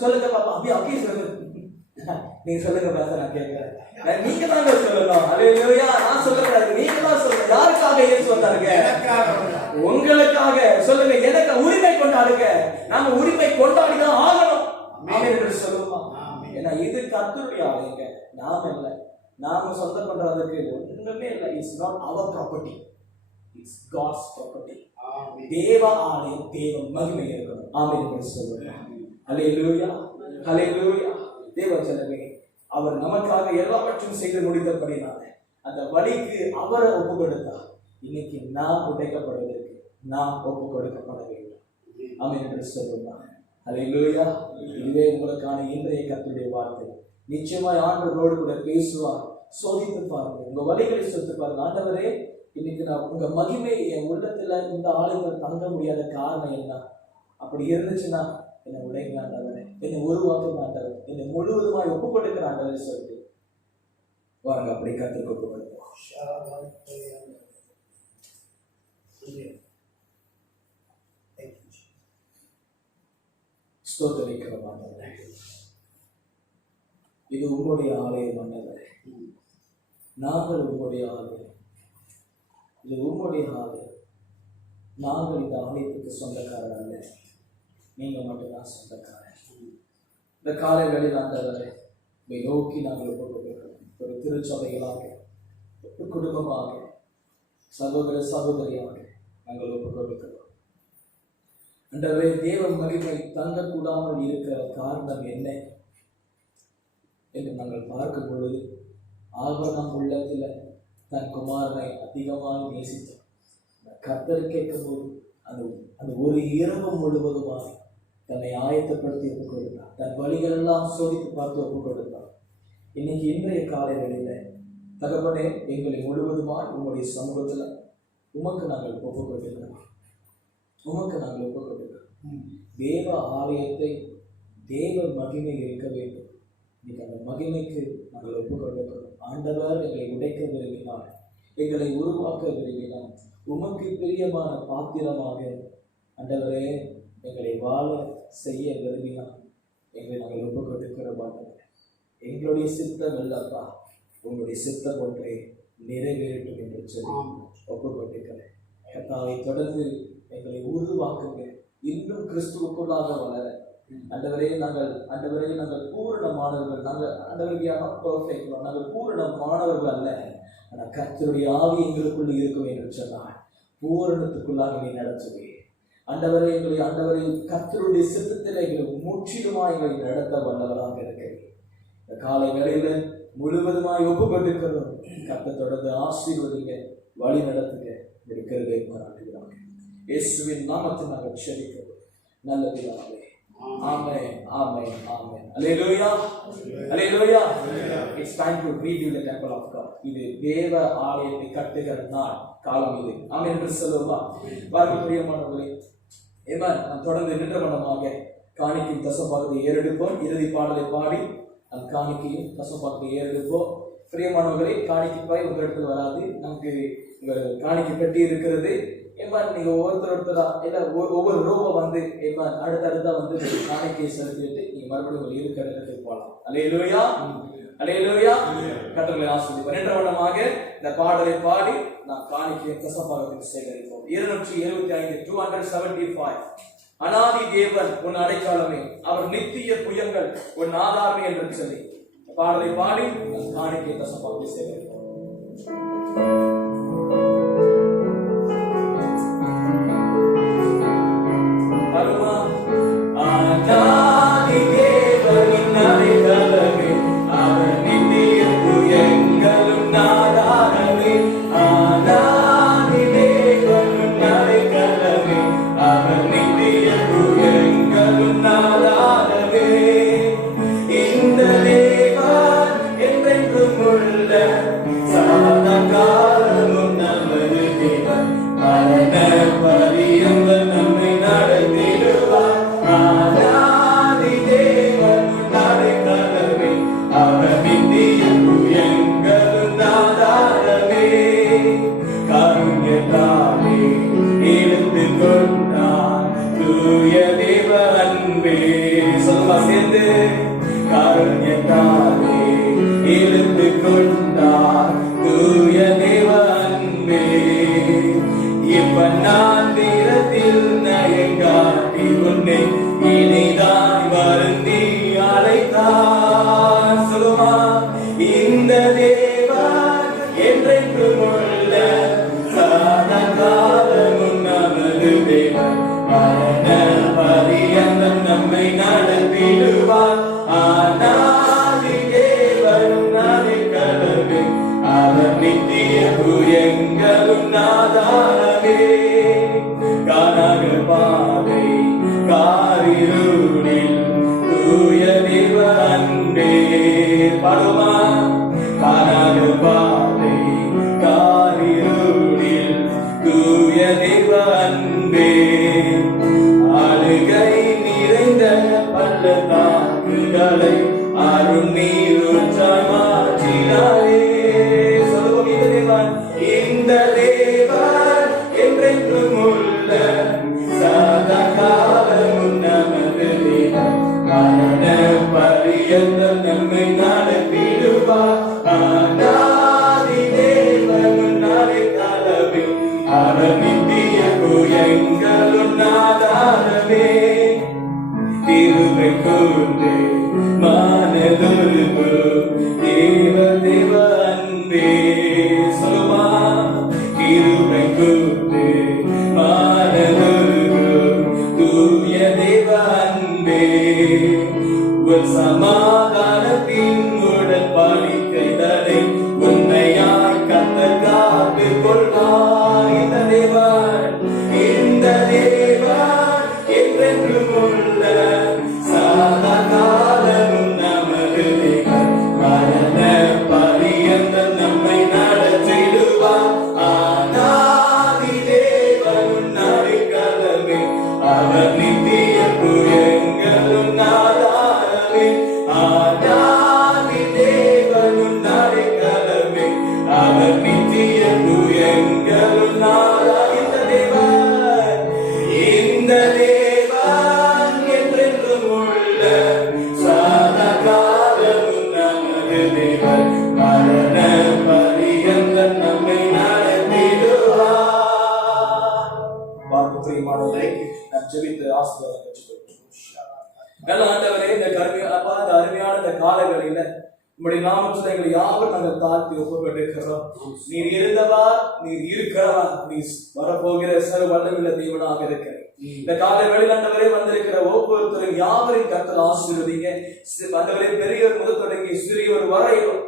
சொல்லுங்க பாப்பா. அப்படியே சொல்லுங்க, நீங்க சொல்லுங்க பாப்பா, நான் கேட்கிறேன். நீங்க தாங்க சொல்லணும். அல்லேலூயா. நான் சொல்லக்கூடாது, நீங்க தான் சொல்லுங்க. யாருக்காக இயேசு வந்தாருங்க? உங்களுக்காக. சொல்லுங்க, எனக்கு உரிமை கொண்டாடுங்க. நாம உரிமை கொண்டாடிதான் ஆகணும். ஆமென் என்று சொல்லுவோம். ஏன்னா இது கர்த்தருடைய ஆலயங்க, நாம இல்ல. நாம சொந்தம் பண்றதுக்கு ஒண்ணுமே இல்லை. It's not our property, it's God's property. தேவ ஆலயம், தேவ மகிமை இருக்கணும். ஆமென் என்று சொல்லுவோம். அல்லேலூயா, அல்லேலூயா. தேவ ஜனமே, அவர் நமக்காக எல்லாவற்றையும் செய்து முடித்தபடினால அந்த வழிக்கு அவரை ஒப்பு கொடுத்தார். இன்னைக்கு நாம் உடைக்கப்படுவதற்கு நாம் ஒப்பு கொடுக்கப்பட வேண்டும். ஆமென் என்று சொல்லுவோம். அல்லேலூயா. இதுவே உங்களுக்கான இன்றைய கர்த்தருடைய வார்த்தை. நிச்சயமாய் ஆண்டவரோடு கூட பேசுவார். சோதித்து பாருங்க, உங்க வழிகளை சொத்து பாருங்க. ஆண்டவரே, இன்னைக்கு நான் உங்க மகிமை என் உள்ளத்துல இந்த ஆலயத்தில் தங்க முடியாத காரணம் என்ன? அப்படி இருந்துச்சுன்னா என்னை உடைங்க ஆண்டவரே, என்னை உருவாக்க ஆண்டவர், என்னை முழுவதுமாய் ஒப்பு கொடுக்கிற ஆண்டவரை சொல்லிட்டு வாங்க, அப்படி கர்த்தருக்கு ஒப்பு கொடுப்போம். ஸ்தோத்திரிக்கிறோம் ஆண்டவரே. இது உங்களுடைய ஆலயம் ஆண்டவரே. நாங்கள் உங்களுடைய ஆலயம், இது உங்களுடைய ஆலயம். நாங்கள் இந்த ஆலயத்துக்கு சொந்தக்காரர் அல்ல, நீங்க மட்டும்தான் சொந்தக்காரர். இந்த காலை வேளையில் ஆண்டவரே, இதை நோக்கி நாங்கள் ஒப்புக்கொள்கிறோம். ஒரு திருச்சபைகளாக, ஒரு குடும்பமாக, சகோதர சகோதரியாக நாங்கள் ஒப்புக்கொள்கிறோம். ஆண்டவரே, தேவ மகிமை தங்கக்கூடாமல் இருக்கிற காரணம் என்ன என்று நாங்கள் பார்க்கும் பொழுது, ஆபிரகாம் உள்ளத்தில் தன் குமாரனை அதிகமாக நேசித்தார். கர்த்தர் கேட்கும் போது அந்த ஒரு இரவு முழுவதுமாக தன்னை ஆயத்தப்படுத்தி ஒப்புக் கொடுத்தார். தன் வழிகள் எல்லாம் சோதித்து பார்த்து ஒப்புக் கொடுத்தார். இன்னைக்கு இன்றைய காலை வேளையில தகப்பனே, எங்களை முழுவதுமாய் உங்களுடைய சமூகத்தில் உமக்கு நாங்கள் ஒப்புக் கொடுக்கிறோம். உமக்கு நாங்கள் ஒப்புக் கொடுக்கிறோம். தேவ ஆலயத்தை தேவ மகிமை இருக்க வேண்டும். இன்னைக்கு அந்த மகிமைக்கு நாங்கள் ஒப்புக் கொடுக்கிறோம். ஆண்டவர் எங்களை உடைக்க விரும்பினார், எங்களை உருவாக்க விரும்பினார். உமக்கு பிரியமான பாத்திரமாக ஆண்டவரே எங்களை வாழ செய்ய விரும்பினார். எங்களை நாங்கள் ஒப்புக் கொடுக்கிறோம். எங்களுடைய சித்தம் இல்லப்பா, உங்களுடைய சித்தம் ஒன்றை நிறைவேறட்டும் என்று சொல்லி ஒப்புக் கொடுக்கிறேன். கர்த்தாவை தொடர்ந்து எங்களை உருவாக்குங்க, இன்னும் கிறிஸ்துவுக்குள்ளாக வளர. ஆண்டவரே, நாங்கள் பூரணமானவர்கள். நாங்கள் பூரணமானவர்கள் அல்ல, ஆனால் கர்த்தருடைய ஆவி எங்களுக்குள்ள இருக்கும் என்று சொன்னால் பூரணத்துக்குள்ளாக நீ நடத்துவே. ஆண்டவரே கர்த்தருடைய சித்தத்தில் எங்களை முற்றிலுமாய் எங்களை நடத்த வல்லவராக இருக்கிறேன். இந்த காலை வேளையில முழுவதுமாய் ஒப்புக்கொண்டிருக்கிறோம். கர்த்தர் தொடர்ந்து ஆசீர்வதிங்க, வழி நடத்துங்க, இருக்கிறதே பாராட்டுகிறாங்க. இயேசுவின் நாமத்தில் நாங்கள் செபிக்கிறோம் நல்ல பிதாவே. ஆமென், ஆமென், ஆமென். அல்லேலூயா, அல்லேலூயா. It's time to rebuild the temple of God. இது தேவ ஆலயத்தை கட்டுகிற நாள், காலம் இது. ஆமென் என்று சொல்லுவா. பாருங்கள் பிரியமானவர்களே, நாம் தொடர்ந்து நின்ற மனமாக காணிக்கையும் தசமபாகத்தை ஏறெடுப்போம். இறுதி பாடலை பாடி நம் காணிக்கையும் தசமபாகத்தை ஏறெடுப்போம். பிரியமானவர்களே, காணிக்கை பாய் உங்களிடத்தில் வராது. நமக்கு உங்கள் காணிக்கை பெட்டி இருக்கிறது. நீங்க ஒவ்வொருத்தரா இல்ல ஒவ்வொரு ரூபா வந்து அடுத்தடுத்தா வந்து காணிக்கையை செலுத்திட்டு நீங்க மறுபடியும் இருக்கிற இடத்துக்கு போகலாம். அல்லேலூயா, அல்லேலூயா. கர்த்தரை ஆசீர்வதிப்பார். நின்ற வண்ணமாக இந்த பாடலை பாடி நாம் காணிக்கையை தசமபாகத்தை சேகரிப்போம். 275 275. அநாதி தேவன் உன் அடைக்காலமே, அவர் நித்திய புயங்கள் உன் ஆதாரமே என்று சொல்லி பாடலை பாடி காணிக்கை தசமபாகத்தை சேகரிப்போம். அநாதி தேவனின் அடைக்கலமே, அவர் நித்திய புயங்களும் ஆதாரமே. அநாதி தேவனின் அடைக்கலமே, அவர் நித்திய புயங்களும் ஆதாரமே. இந்த தேவன் என்றென்றும் உள்ள சதா காலமும் நமது தேவன், மரண பரியந்தம் நம்மை நடத்திடுவார். அநாதி தேவன் அடைக்கலமே, அவர் நித்திய புயங்களும் ஆதாரமே. கருணையாலே எழுந்து கொண்டார் தூய தேவ அன்பே. சொல்லுமா சேர்ந்து, கருணையாலே எழுந்து கொண்டார் தூய தேவ அன்பே. இப்ப நான் தீரத்தில் நயங்காட்டி உன்னை இனிதான் வருந்தி அழைத்தார். சொல்லுமா, இந்த தேவன் என்றென்றும் உள்ள சதா காலமும் நமது தேவன், மரண பரியந்தம் நம்மை நடத்திடுவார். அநாதி தேவன் அடைக்கலமே, அவர் நித்திய புயங்களும் ஆதாரமே. காணாக பாதை காரிருளில் தூய தேவ அன்பே. பாடுமா, காணாக பாதை காரிருளில் தூய தேவ அன்பே. ஆளுகை நிறைந்த பள்ளத்தாக்குகளை அருள் நீரூற்றாய் மாற்றினாரே. சொல்லுவோம், இந்த தேவன், இந்த தேவன் என்றென்றும் உள்ள சதா காலமும் நமது தேவன், மரண பரியந்தம் நம்மை நடத்திடுவார். அநாதி தேவன் அடைக்கலமே, அவர் நித்திய புயங்களும் ஆதாரமே. கிருபை கூர்ந்து மானதுருகு தேவ தேவ அன்பே. சொல்லுமா, கிருபை கூர்ந்து மானதுருகு தூய தேவ அன்பே. உன் சமாதானத்தின் உடன்படிக்கைகளை உண்மையாய் கர்த்தர் காத்துக் கொள்வார். இந்த தேவன், இந்த தேவன் என்றென்றும் உள்ள சதா காலமும் நமது தேவன், மரண பரியந்தம் நம்மை நடத்திடுவார். அநாதி தேவன் அடைக்கலமே, அவர் நித்திய புயங்களும் ஆதாரமே. அநாதி தேவன் அடைக்கலமே, அவர் நித்திய புயங்களும் ஆதாரமே. இந்த தேவன் என்றென்றும் உள்ள சதா காலமும் நமது தேவன், மரண பரியந்தம் நம்மை நடத்திடுவார். பிரியமானவர்களே, நாம் ஜெபித்து ஆசீர்வாதம் பெற்றுக்கொள்வோம். நல்ல ஆண்டவரே, இந்த அருமையான இந்த காலங்களில உம்முடைய நாமத்தில் எங்களை யாரும் நாங்கள் தாழ்த்தி ஒப்புக்கொண்டிருக்கிறோம். நீர் இருந்தவா, நீர் இருக்கிறவா, நீர் வரப்போகிற சர்வ வல்லமையுள்ள தேவனாக இருக்கிறேன். இந்த காலை வேளையில் ஆண்டவரே வந்திருக்கிற ஒவ்வொருத்தரும் யாவரையும் கர்த்தர் ஆசீர்வதிங்க. ஆண்டவரே பெரியவர் முதல் தொடங்கி சிறியோர் வரையிலும்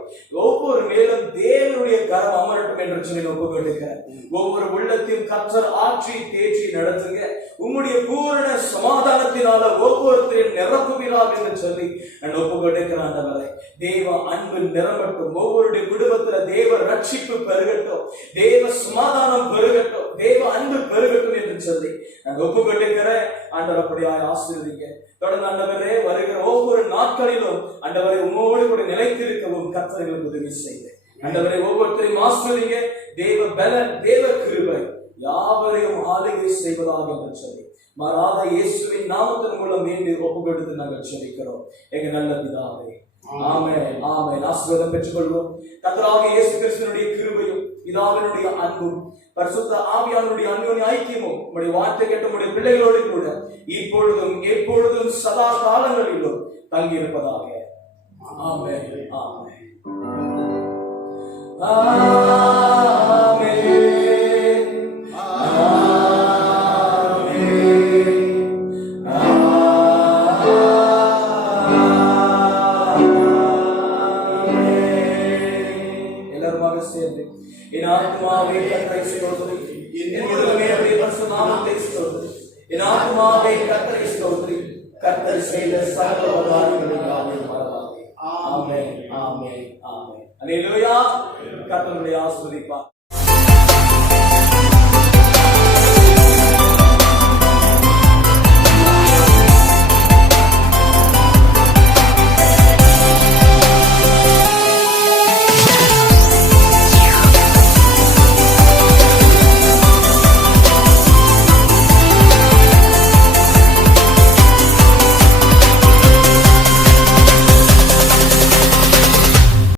ஒவ்வொரு மேலும் தேவனுடைய கரம் அமரட்டும் என்று சொல்லி ஒப்புக்கொண்டிருக்கிறேன். ஒவ்வொரு உள்ளத்தையும் கர்த்தர் ஆற்றி தேற்றி நடத்துங்க. உம்முடைய பூரண சமாதானத்தினால ஒவ்வொருத்தரையும் நிரப்புவீராக என்று சொல்லி நான் ஒப்புக்கொண்டிருக்கிறேன். ஆண்டவரே தேவ அன்பு நிரம்பட்டும். ஒவ்வொருடைய குடும்பத்துல தேவ ரட்சிப்பு பெருகட்டும், தேவ சமாதானம் பெருகட்டும், தேவ அன்பு பெருகட்டும் என்று சொல்லி நான் ஒப்புக்கொண்டிருக்கிறேன். ஆண்டவர் அப்படியாக ஆசீர்வதிங்க. தொடர்ந்து ஆண்டவரே வருகிற ஒவ்வொரு நாட்களிலும் ஆண்டவரை உம்மோடு கூட நிலைத்திருக்கவும் கர்த்தர்களுக்கு உதவி செய்து ஆண்டவரை ஒவ்வொருத்தரையும் ஆசீர்வதிங்க. தேவ பலன் தேவ கிருபை யாவரையும் ஆளுகை செய்வதாக என்று சொல்லி மாறாத இயேசுவின் நாமத்தின் மூலம் வேண்டி ஒப்புக்கொடுத்து நாங்கள் செபிக்கிறோம் எங்க நல்ல பிதாவே. ஆமென் ஆமென். ஆசீர்வாதம் பெற்றுக்கொள்வோம். கர்த்தராகிய இயேசு கிறிஸ்துவினுடைய கிருபையும் பிதாவினுடைய அன்பும் பரிசுத்த ஆவியானவருடைய அன்பின் ஐக்கியமும் உம்முடைய வார்த்தை கேட்ட உம்முடைய பிள்ளைகளோடு கூட இப்பொழுதும் எப்பொழுதும் சதா காலங்களிலும் தங்கி இருப்பதாக. ஆமென் ஆமென் ஆமென் என் ஆத்மாவே கர்த்தரை ஸ்தோத்திரி, என் உள்ளமே அவருடைய பரிசுத்த நாமத்தை ஸ்தோத்திரி. என் ஆத்மாவே கர்த்தரை ஸ்தோத்திரி, கர்த்தர் செய்த சகல உபகாரங்களை மறவாதே. ஆமென் ஆமென் ஆமென். அல்லேலூயா. கர்த்தருடைய ஆசீர்வதிப்பார்.